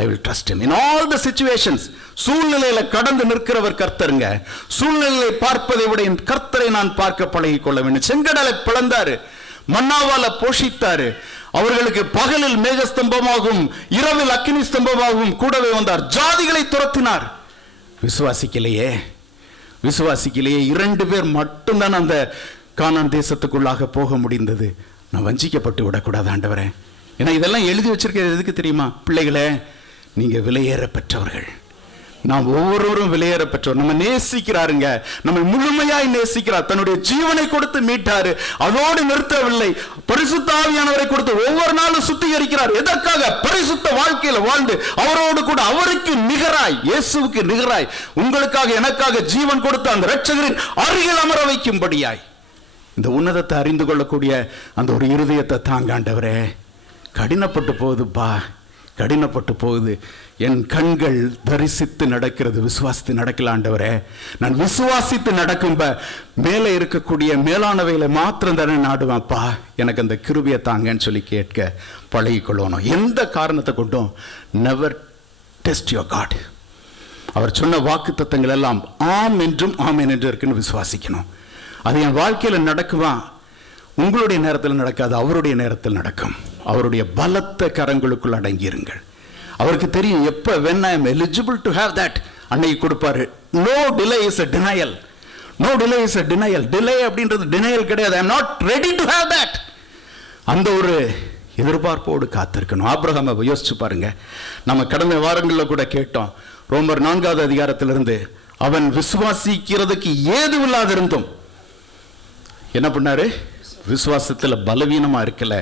I will trust him in all the situations. சூழ்நிலையில கடந்து நிற்கிறவர் கர்த்தருங்க. சூழ்நிலையை பார்ப்பதை விட என் கர்த்தரை நான் பார்க்க பழகிக் கொள்ள வேண்டும். செங்கடலை பிளந்தாரு, மன்னாவால போஷித்தாரு. அவர்களுக்கு பகலில் மேகஸ்தம்பமாகவும் இரவில் அக்கினி ஸ்தம்பமாகவும் கூடவே வந்தார். ஜாதிகளை துரத்தினார். விசுவாசிக்கலையே, விசுவாசிக்கலையே. 2 பேர் மட்டும்தான் அந்த கானான் தேசத்துக்குள்ளாக போக முடிந்தது. நான் வஞ்சிக்கப்பட்டு விடக்கூடாது ஆண்டவரே. ஏன்னா இதெல்லாம் எழுதி வச்சிருக்கிறது எதுக்கு தெரியுமா? பிள்ளைகளே, நீங்க விலையேற பெற்றவர்கள். நாம் ஒவ்வொருவரும் விலையேற பெற்றோர். நம்ம நேசிக்கிறாருங்க, நம்ம முழுமையாய் நேசிக்கிறார். தன்னுடைய ஜீவனை கொடுத்து மீட்டாரு. அதோடு நிறுத்தவில்லை, பரிசுத்த ஆவியானவரை கொடுத்து ஒவ்வொரு நாளும் சுத்திகரிக்கிறார். எதற்காக? பரிசுத்த வாழ்க்கையில வாழ்ந்து அவரோடு கூட அவருக்கு நிகராய், இயேசுவுக்கு நிகராய், உங்களுக்காக எனக்காக ஜீவன் கொடுத்த அந்த இரட்சகரின் அருகில் அமர வைக்கும்படியாய் இந்த உன்னதத்தை அறிந்து கொள்ளக்கூடிய அந்த ஒரு இருதயத்தை தாங்காண்டவரே. கடினப்பட்டு போகுதுப்பா, கடினப்பட்டு போகுது. என் கண்கள் தரிசித்து நடக்கிறது, விசுவாசித்து நடக்கலாண்டவரே. நான் விசுவாசித்து நடக்கும்ப மேலே இருக்கக்கூடிய மேலானவைகளை மாத்திரம் தானே நாடுவான்ப்பா. எனக்கு அந்த கிருபையை தாங்கன்னு சொல்லி கேட்க பழகிக்கொள்ளணும். எந்த காரணத்தை கொண்டும் நெவர் டெஸ்ட் யுவர் காட். அவர் சொன்ன வாக்கு தத்தங்கள் எல்லாம் ஆம் என்றும் ஆமேன் என்று இருக்குன்னு விசுவாசிக்கணும். அது என் வாழ்க்கையில் நடக்குமா? உங்களுடைய நேரத்தில் நடக்காது, அவருடைய நேரத்தில் நடக்கும். அவருடைய பலத்த கரங்களுக்குள் அடங்கியிருங்கள். அவருக்கு தெரியும் எப்ப when I am eligible to have that அன்னைக்கு கொடுப்பாரு. No delay is a denial. No delay is a denial. delay அப்படின்றது denial கிடையாது. I am not ready to have that. அந்த ஒரு எதிர்பார்ப்போடு காத்திருக்கணும். ஆபிரகாமை யோசிச்சு பாருங்க. நம்ம கடந்த வாரங்களில் கூட கேட்டோம். ரோமர் 4வது அதிகாரத்திலிருந்து அவன் விசுவாசிக்கிறதுக்கு ஏதுவில்லாத இருந்தும் என்ன பண்ணாரு? விசுவாசத்தில் பலவீனமா இருக்கல,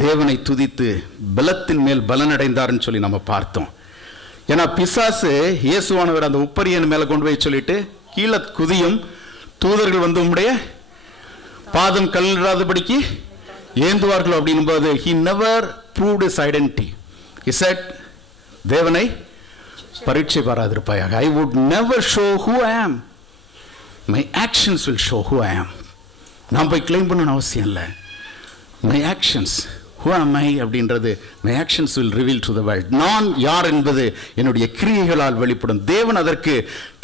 தேவனை துதித்து பலத்தின் மேல் பலனடைந்தார்னு சொல்லி நம்ம பார்த்தோம். ஏன்னா பிசாசு இயேசுவானவர் அந்த உப்பரியன் மேல கொண்டு போய் சொல்லிட்டு கீழே குதியும், தூதர்கள் வந்து உம்முடைய பாதம் கல்லாதபடிக்கு ஏந்துவார்கள் அப்படின்னும் போது he never proved his identity. He said, தேவனை பரீட்சை பாராதிருப்பாயாக. I would never show who I am. My actions will show who I am. நான் போய் கிளைம் பண்ணணும்னு அவசியம் இல்லை. My actions, who am I அப்படின்றது my actions will reveal to the world. நான் யார் என்பது என்னுடைய கிரியைகளால் வெளிப்படும். தேவன் அதற்கு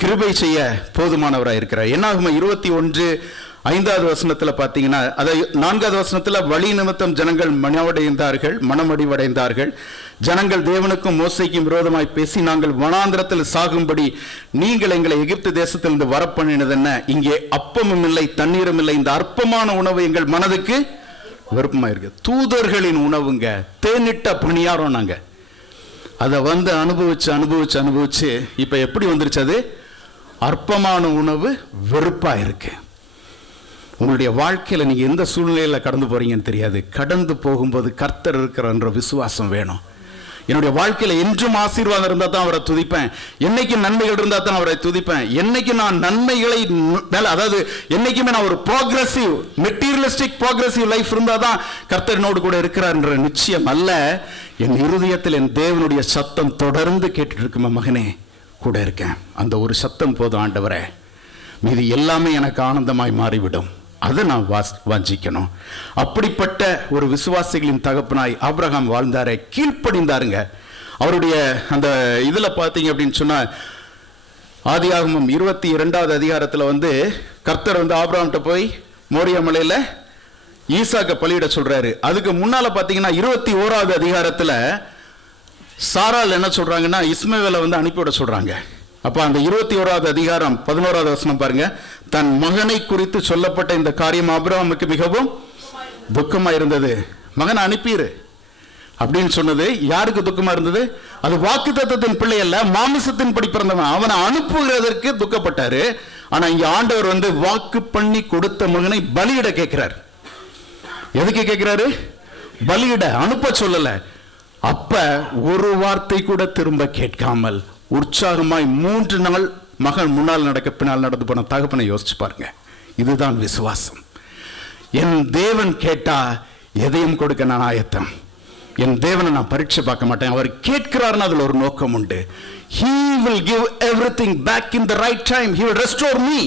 கிருபை செய்ய போதுமானவராக இருக்கிறார். என்னாகுமா 21:5 பார்த்தீங்கன்னா, அதை 4 வழி நிமித்தம் ஜனங்கள் மனமடிவடைந்தார்கள். ஜனங்கள் தேவனுக்கும் மோசைக்கும் விரோதமாய் பேசி, நாங்கள் வனாந்திரத்தில் சாகும்படி நீங்கள் எங்களை எகிப்து தேசத்திலிருந்து வரப்பண்ணினது என்ன? இங்கே அப்பமும் இல்லை தண்ணீரும் இல்லை, இந்த அற்பமான உணவு எங்கள் மனதுக்கு விருப்பமா இருக்கு. தூதர்களின் உணவுங்க, தேனிட்ட பணியாரம். நாங்க அதை வந்து அனுபவிச்சு இப்ப எப்படி வந்துருச்சு? அது அற்பமான உணவு வெறுப்பா இருக்கு. உங்களுடைய வாழ்க்கையில் நீங்கள் எந்த சூழ்நிலையில் கடந்து போகிறீங்கன்னு தெரியாது. கடந்து போகும்போது கர்த்தர் இருக்கிறன்ற விசுவாசம் வேணும். என்னுடைய வாழ்க்கையில் என்றும் ஆசீர்வாதம் இருந்தால் தான் அவரை துதிப்பேன், என்னைக்கு நன்மைகள் இருந்தால் தான் அவரை துதிப்பேன், என்னைக்கு நான் நன்மைகளை அதாவது என்னைக்குமே நான் ஒரு ப்ரோக்ரஸிவ் மெட்டீரியலிஸ்டிக் ப்ரோக்ரஸிவ் லைஃப் இருந்தால் தான் கர்த்தரினோடு கூட இருக்கிறார் என்ற நிச்சயம் அல்ல. என் இருதயத்தில் என் தேவனுடைய சத்தம் தொடர்ந்து கேட்டுட்டு இருக்குமா, மகனே கூட இருக்கேன், அந்த ஒரு சத்தம் போதும் ஆண்டவரே, மீது எல்லாமே எனக்கு ஆனந்தமாய் மாறிவிடும். அதை நான் வாஞ்சிக்கணும். அப்படிப்பட்ட ஒரு விசுவாசிகளின் தகப்பனாய் ஆபிரகாம் வாழ்ந்தாரே, கீழ்ப்படிந்தாருங்க. அவருடைய அந்த இதில் பார்த்தீங்க அப்படின்னு சொன்னால், ஆதியாகமம் 22வது அதிகாரத்தில் கர்த்தர் ஆபிரகாம்கிட்ட போய் மோரியா மலையில் ஈசாக்க பலியிட சொல்றாரு. அதுக்கு முன்னால பார்த்தீங்கன்னா 21வது அதிகாரத்தில் சாரால் என்ன சொல்றாங்கன்னா, இஸ்மவேலை அனுப்பிவிட சொல்றாங்க. அப்ப அந்த 21வது அதிகாரம் 11வது வசனம் பாருங்க. தன் மகனை குறித்து சொல்லப்பட்ட இந்த காரியம் ஆபிரகாமுக்கு மிகவும் துக்கமா இருந்தது. மகனை அனுப்பிடு அப்படின்னு சொன்னது யாருக்கு துக்கமா இருந்தது? அது வாக்குத்தத்தத்தின் பிள்ளை அல்ல, மாமிசத்தின் படி பிறந்தவன். அவனை அனுப்புகிறதற்கு துக்கப்பட்டாரு. ஆனா இங்க ஆண்டவர் வாக்கு பண்ணி கொடுத்த மகனை பலியிட கேட்கிறார். எதுக்கு கேட்கிறாரு? பலியிட, அனுப்ப சொல்லல. அப்ப ஒரு வார்த்தை கூட திரும்ப கேட்காமல் உற்சாகமாய் 3 நாள் மகன் முன்னால் நடக்க பின்னால் நடந்து போன தகப்பனை யோசிச்சு பாருங்க. இதுதான் விசுவாசம். என் தேவன் கேட்டா எதையும் கொடுக்க நான் ஆயத்தம். என் தேவனை நான் பரீட்சை பார்க்க மாட்டேன். அவர் கேட்கிறார்னு அதுல ஒரு நோக்கம் உண்டு. He will give everything back in the right time. He will restore me.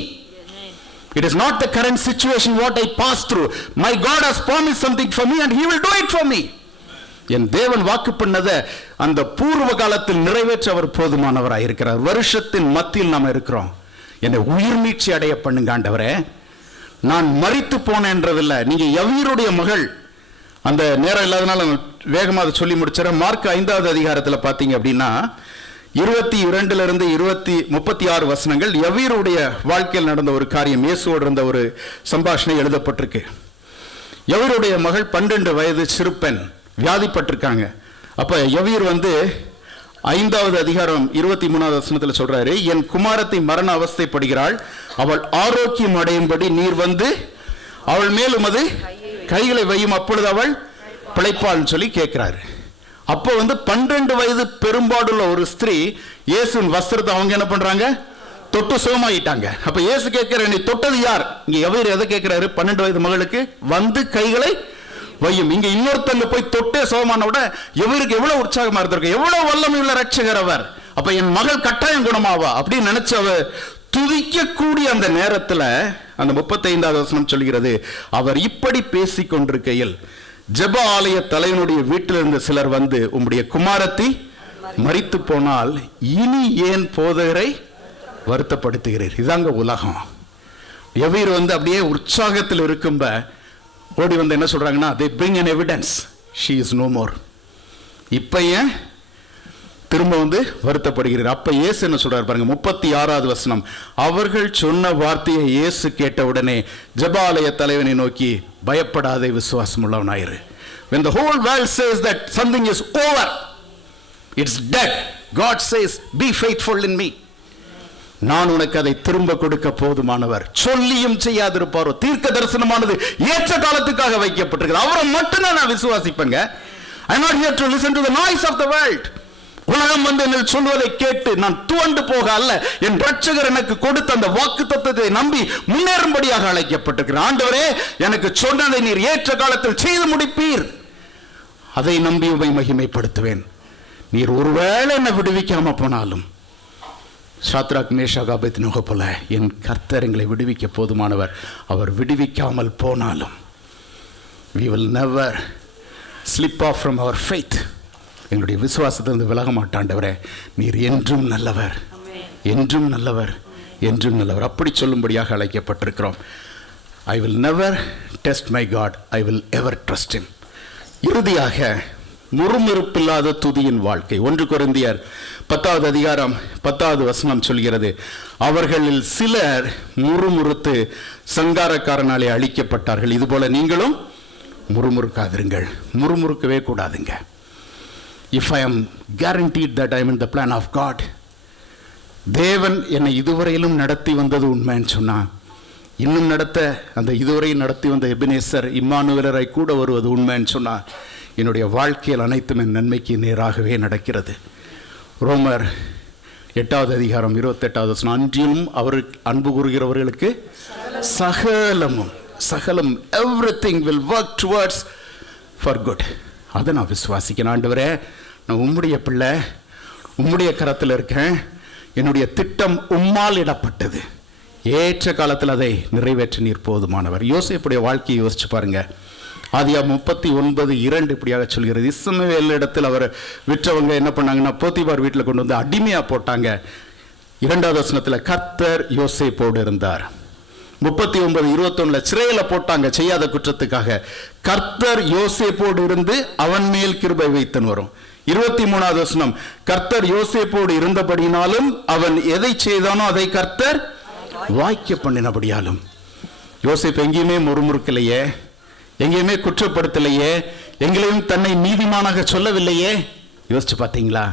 It is not the current situation what I pass through. My God has promised something for me and He will do it for me. என் தேவன் வாக்கு பண்ணதை அந்த பூர்வ காலத்தில் நிறைவேற்ற அவர் போதுமானவராக இருக்கிறார். வருஷத்தின் மத்தியில் நாம் இருக்கிறோம். என்னை உயிர் மீட்சி அடைய பண்ணுங்க ஆண்டவரே. நான் மரித்து போனேன்றதில்லை. நீங்க யவீருடைய மகள், அந்த நேரம் இல்லாதனால வேகமாக அதை சொல்லி முடிச்சிடறேன். மார்க் 5வது அதிகாரத்தில் பார்த்தீங்க அப்படின்னா 22 36 வசனங்கள் யவீருடைய வாழ்க்கையில் நடந்த ஒரு காரியம், இயேசுவோடு இருந்த ஒரு சம்பாஷணை எழுதப்பட்டிருக்கு. யவீருடைய மகள் 12 வயது சிறுப்பெண், வியாதிப்பட்டிருக்காங்க. அப்ப யவீர் 5வது அதிகாரம் 23வது வசனத்தில் சொல்றாரு, என் குமாரத்தை மரண அவஸ்தைப்படுகிறாள், அவள் ஆரோக்கியம் அடையும்படி நீர் அவள் மேல் உமது கைகளை வையும், அப்பொழுது அவள் பிழைப்பாள்னு சொல்லி கேட்கிறாரு. அப்போ 12 வயது பெரும்பாடுள்ள ஒரு ஸ்திரீ இயேசுவின் வஸ்திரத்தை அவங்க என்ன பண்றாங்க? தொட்டு சுகமாயிட்டாங்க. அப்ப இயேசு கேட்கிற, நீ தொட்டது யார்? இங்க யவீர் எதை கேட்கிறாரு? 12 வயது மகளுக்கு கைகளை வையும். இங்க இன்னொருத்தங்க போய் தொட்டே சோமான விட இவருக்கு எவ்வளவு உற்சாகமா இருந்திருக்கு, எவ்வளவு வல்லமை உள்ள ரட்சகர் அவர். அப்ப என் மகள் கட்டாயம் குணமாவா அப்படின்னு நினைச்சு அவ துதிக்கக்கூடிய அந்த நேரத்துல அந்த 35வது வசனம் சொல்கிறது, அவர் இப்படி பேசிக் கொண்டிருக்கையில் ஜெப ஆலய தலைவனுடைய வீட்டில் இருந்த சிலர் உம்முடைய குமாரத்தி மரித்து போனால் இனி ஏன் போதகரை வருத்தப்படுத்துகிறீர்? இதாங்க உலகம். யவீர் அப்படியே உற்சாகத்தில் இருக்கும்ப ஓடி என்ன சொல்றாங்கன்னா, they bring an evidence she is no more. இப்ப ஏன் திரும்ப வருத்தப்படுகிறார்? அப்ப இயேசு என்ன சொல்றாரு பாருங்க, 36வது வசனம். அவர்கள் சொன்ன வார்த்தையை இயேசு கேட்ட உடனே ஜெபாலய தலைவனை நோக்கி, பயப்படாதே, விசுவாசம் உள்ளவனாயிரு. When the whole world says that something is over, it's dead, God says be faithful in me. நான் உனக்கு அதை திரும்ப கொடுக்க போதுமானவர். சொல்லியும் செய்யாதிருப்பாரோ? தீர்க்க தரிசனமானது ஏற்ற காலத்துக்காக வைக்கப்பட்டிருக்கு. அவரை மட்டும்தான் நான் விசுவாசிப்பேங்க. I am not here to listen to the noise of the world. உலகம் என்னை சொல்வதை கேட்டு நான் துவண்டு போக அல்ல, என் ரட்சகர் எனக்கு கொடுத்த அந்த வாக்குத்தத்தத்தை நம்பி முன்னேறும்படியாக அழைக்கப்பட்டிருக்கிறேன். ஆண்டவரே, எனக்கு சொன்னதை நீர் ஏற்ற காலத்தில் செய்து முடிப்பீர், அதை நம்பி உம்மை மகிமைப்படுத்துவேன். நீர் ஒருவேளை என்னை விடுவிக்காம போனாலும், சாத்ராக் மேஷாக் ஆபேத்நேகோ போல என் கர்த்தர் எங்களை விடுவிக்க போதுமானவர். அவர் விடுவிக்காமல் போனாலும் we will never slip off from our faith. எங்களுடைய விசுவாசத்திலிருந்து விலக மாட்டாண்டவரே. நீர் என்றும் நல்லவர், என்றும் நல்லவர், என்றும் நல்லவர். அப்படி சொல்லும்படியாக அழைக்கப்பட்டிருக்கிறோம். I will never test my God, I will ever trust him. இறுதியாக முறுமுறுப்பில்லாத துதியின் வாழ்க்கை. 1 கொரிந்தியர் 10வது அதிகாரம் 10வது வசனம் சொல்கிறது, அவர்களில் சிலர் முறுமுறுத்து சங்காரக்காரனாலே அழிக்கப்பட்டார்கள், இதுபோல நீங்களும் முறுமுறுக்காதிருங்கள். முறுமுறுக்கவே கூடாதுங்க. If I am guaranteed that I am in the plan of God, தேவன் என்னை இதுவரையிலும் நடத்தி வந்தது உண்மைன்னு சொன்னா, இன்னும் நடத்த அந்த இதுவரை நடத்தி வந்த எபினேசர் இம்மானுவேலரை கூட வருவது உண்மைன்னு சொன்னார். என்னுடைய வாழ்க்கையில் அனைத்தும் என் நன்மைக்கு நேராகவே நடக்கிறது. ரோமர் 8வது அதிகாரம் 28வது வசனம், அன்றியும் அவருக்கு அன்பு கூறுகிறவர்களுக்கு சகலம் everything will work towards for good. அதை நான் விசுவாசிக்கிறேன். ஆண்டவரே, நான் உம்முடைய பிள்ளை, உம்முடைய கரத்தில் இருக்கேன். என்னுடைய திட்டம் உம்மால் இடப்பட்டது. ஏற்ற காலத்தில் அதை நிறைவேற்ற நீர் போதுமானவர். யோசேப்புடைய வாழ்க்கையை யோசிச்சு பாருங்க. ஆதியாகமம் 39:2 இப்படியாக சொல்கிறது. இஸ்மவேல் இடத்தில் அவர் விற்றவங்க என்ன பண்ணாங்கன்னா, போத்திபார் வீட்டில் கொண்டு வந்து அடிமையா போட்டாங்க. 2வது வசனத்தில் கர்த்தர் யோசேப்போடு இருந்தார். 39:21 சிறையில போட்டாங்க செய்யாத குற்றத்துக்காக. கர்த்தர் யோசேப்போடு இருந்து அவன் மேல் கிருபை வைத்தன் வரும். 23வது வசனம், கர்த்தர் யோசேப்போடு இருந்தபடினாலும் அவன் எதை செய்தானோ அதை கர்த்தர் வாய்க்க பண்ணினபடியாலும். யோசேப்பு எங்கேயுமே முறுமுறுக்கலையே, எங்கேயுமே குற்றப்படுத்தலையே, எங்களையும் தன்னை நீதிமானாக சொல்லவில்லையே. யோசிச்சு பார்த்தீங்களா?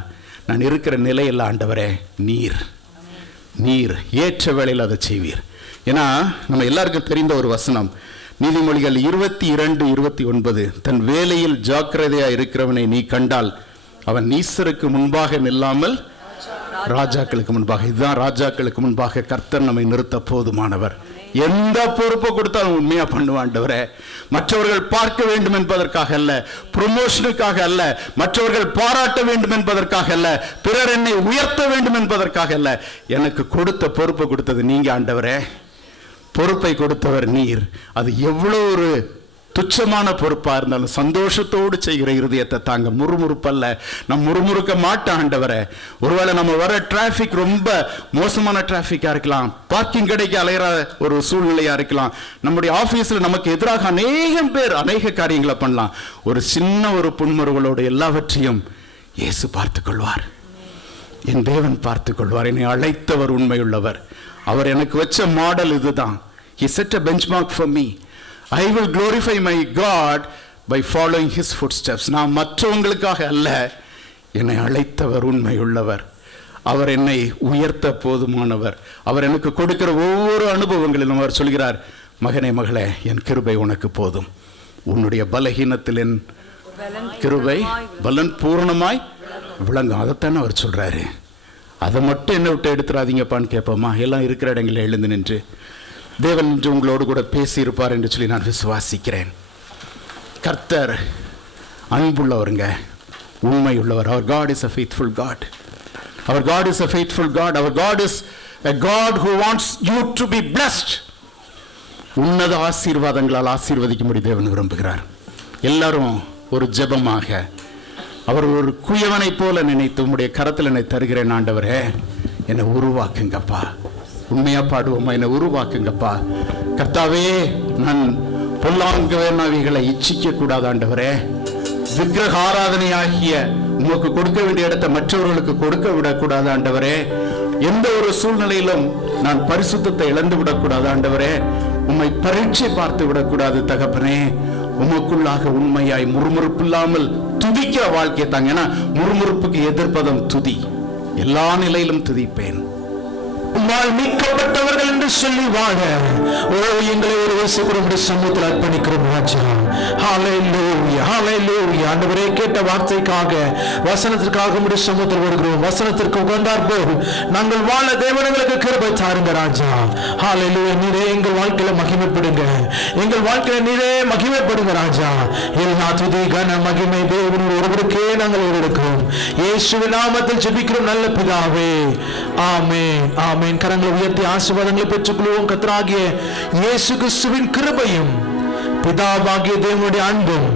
நான் இருக்கிற நிலையில் ஆண்டவரே, நீர் ஏற்ற வேளையில் அதை செய்வீர். ஏன்னா நம்ம எல்லாருக்கும் தெரிந்த ஒரு வசனம், நீதிமொழிகள் 22:29, தன் வேலையில் ஜாக்கிரதையா இருக்கிறவனை நீ கண்டால் அவன் நீசருக்கு முன்பாக நில்லாமல் ராஜாக்களுக்கு முன்பாக. இதுதான் ராஜாக்களுக்கு முன்பாக கர்த்தர் நம்மை நிறுத்த போதுமானவர். எந்த பொறுப்பை கொடுத்தாலும் உண்மையா பண்ணுவாண்டவரே. மற்றவர்கள் பார்க்க வேண்டும் என்பதற்காக அல்ல, ப்ரொமோஷனுக்காக அல்ல, மற்றவர்கள் பாராட்ட வேண்டும் என்பதற்காக அல்ல, பிறர் என்னை உயர்த்த வேண்டும் என்பதற்காக அல்ல. எனக்கு கொடுத்த பொறுப்பை கொடுத்தது நீங்க ஆண்டவரே. பொறுப்பை கொடுத்தவர் நீர். அது எவ்வளவு ஒரு துச்சமான பொறுப்பா இருந்தாலும் சந்தோஷத்தோடு செய்கிற இருதயத்தை தாங்க. முறுமுறுப்பல்ல, நம்ம முறுமுறுக்க மாட்டோம் ஆண்டவரே. ஒருவேளை நம்ம வர டிராபிக் ரொம்ப மோசமான டிராபிக்கா இருக்கலாம், பார்க்கிங் கிடைக்க அலையிற ஒரு சூழ்நிலையா இருக்கலாம், நம்முடைய ஆபீஸ்ல நமக்கு எதிராக அநேகம் பேர் அநேக காரியங்களை பண்ணலாம். ஒரு சின்ன ஒரு புன்முறுவலோடு எல்லாவற்றையும் இயேசு பார்த்துக் கொள்வார். என் தேவன் பார்த்துக் கொள்வார். என்னை அழைத்தவர் உண்மையுள்ளவர். அவர் எனக்கு வச்ச மாடல் இதுதான். He set a benchmark for me. I will glorify my God by following his footsteps. நான் மற்றவங்களுக்காக அல்ல, என்னை அழைத்தவர் உண்மையுள்ளவர். அவர் என்னை உயர்த்த போதுமானவர். அவர் எனக்கு கொடுக்கிற ஒவ்வொரு அனுபவங்களிலும் அவர் சொல்கிறார், மகனே மகளே, என் கிருபை உனக்கு போதும். உன்னுடைய பலகீனத்தில் என் கிருபை பலன் பூரணமாய் விளங்கும். அதைத்தானே அவர் சொல்றாரு. அதை மட்டும் என்ன விட்டு எடுத்துறாதீங்கப்பான்னு கேட்போமா? எல்லாம் இருக்கிற இடங்களில் எழுந்து நின்று தேவன் என்று உங்களோடு கூட பேசி இருப்பார் என்று சொல்லி நான் விசுவாசிக்கிறேன். கர்த்தர் அன்புள்ளவருங்க, உண்மை உள்ளவர். Our God is a faithful God. Our God is a faithful God. Our God is a God who wants you to be blessed. உன்னத ஆசீர்வாதங்களால் ஆசீர்வதிக்கும்படி தேவன் விரும்புகிறார். எல்லாரும் ஒரு ஜெபமாக, அவர் ஒரு குயவனை போல நினைத்து உம்முடைய கரத்தில் என்னை தருகிறேன் ஆண்டவரே, என்னை உருவாக்குங்கப்பா. உண்மையா பாடுவோமா? என்னை உருவாக்குங்கப்பா. கர்த்தாவே, நான் பொல்லாங்கவைகளை இச்சிக்க கூடாது ஆண்டவரே. விக்கிரக ஆராதனை ஆகிய உமக்கு கொடுக்க வேண்டிய இடத்தை மற்றவர்களுக்கு கொடுக்க விடக்கூடாது ஆண்டவரே. எந்த ஒரு சூழ்நிலையிலும் நான் பரிசுத்தத்தை இழந்து விடக்கூடாது ஆண்டவரே. உம்மை பரீட்சை பார்த்து விடக்கூடாது தகப்பனே. உமக்குள்ளாக உண்மையாய் முறுமுறுப்பு இல்லாமல் துதிக்கிற வாழ்க்கையை தாங்க. ஏன்னா முறுமுறுப்புக்கு எதிர்ப்பதம் துதி. எல்லா நிலையிலும் துதிப்பேன். உம்மால் மீட்கப்பட்டவர்கள் என்று சொல்லி வாழ எங்களை ஒரு வசூடைய சமூகத்தில் அர்ப்பணிக்கிறோம் ராஜா. ஹல்லேலூயா, ஹல்லேலூயா. ஆண்டவரே, கேட்ட வார்த்தைக்காக, வசனத்திற்காக உம்முடைய சமூகத்தில் வருகிறோம். வசனத்திற்கு உகந்தார் போல் நாங்கள் வாழ தேவனுங்களுக்கு கிருபை தாருங்க ராஜா. ஹல்லேலூயா. நீரே எங்கள் வாழ்க்கையில மகிமைப்படுங்க, எங்கள் வாழ்க்கையில நீரே மகிமைப்படுங்க ராஜா. எல்லா துதி கன மகிமை தேவன் ஒருவருக்கே நாங்கள் எடுக்கிறோம். இயேசுவின் நாமத்தில் ஜெபிக்கிறோம் நல்ல பிதாவே, ஆமென், ஆமென். கரங்களை உயர்த்தி ஆசீர்வாதங்களை பெற்றுக்கொள்வோம். கர்த்தராகிய இயேசு கிறிஸ்துவின் கிருபையும் பிதாவாகிய தேவனுடைய அன்பும்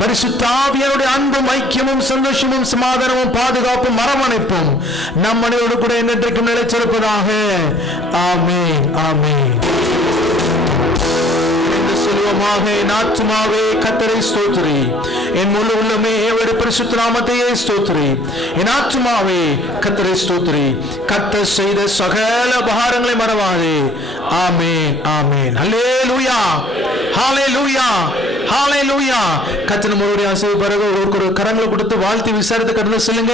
பரிசுத்த ஆவியாருடைய அன்பும் ஐக்கியமும் சந்தோஷமும் சமாதானமும் பாதுகாப்பும் அரவணைப்பும் நம் அனைவரோடு கூட என்றைக்கும் நிலைச்சிருப்பதாக. ஆமென், ஆமென். என் ஆத்துமாவே கர்த்தரை ஸ்தோத்திரி, என் முழு உள்ளமே அவருடைய பரிசுத்த நாமத்தையே ஸ்தோத்திரி. என் ஆத்துமாவே கர்த்தரை ஸ்தோத்திரி, கர்த்தர் செய்த சகல உபகாரங்களை மறவாதே. ஆமென், ஆமென். ஹல்லேலூயா, ஹல்லேலூயா, ஹல்லேலூயா. கர்த்தர் நம்முடைய ஆசீர்வாதம் ஒரு கரங்களை கொடுத்து வாழ்த்தி விசாரித்து கடந்து செல்லுங்க.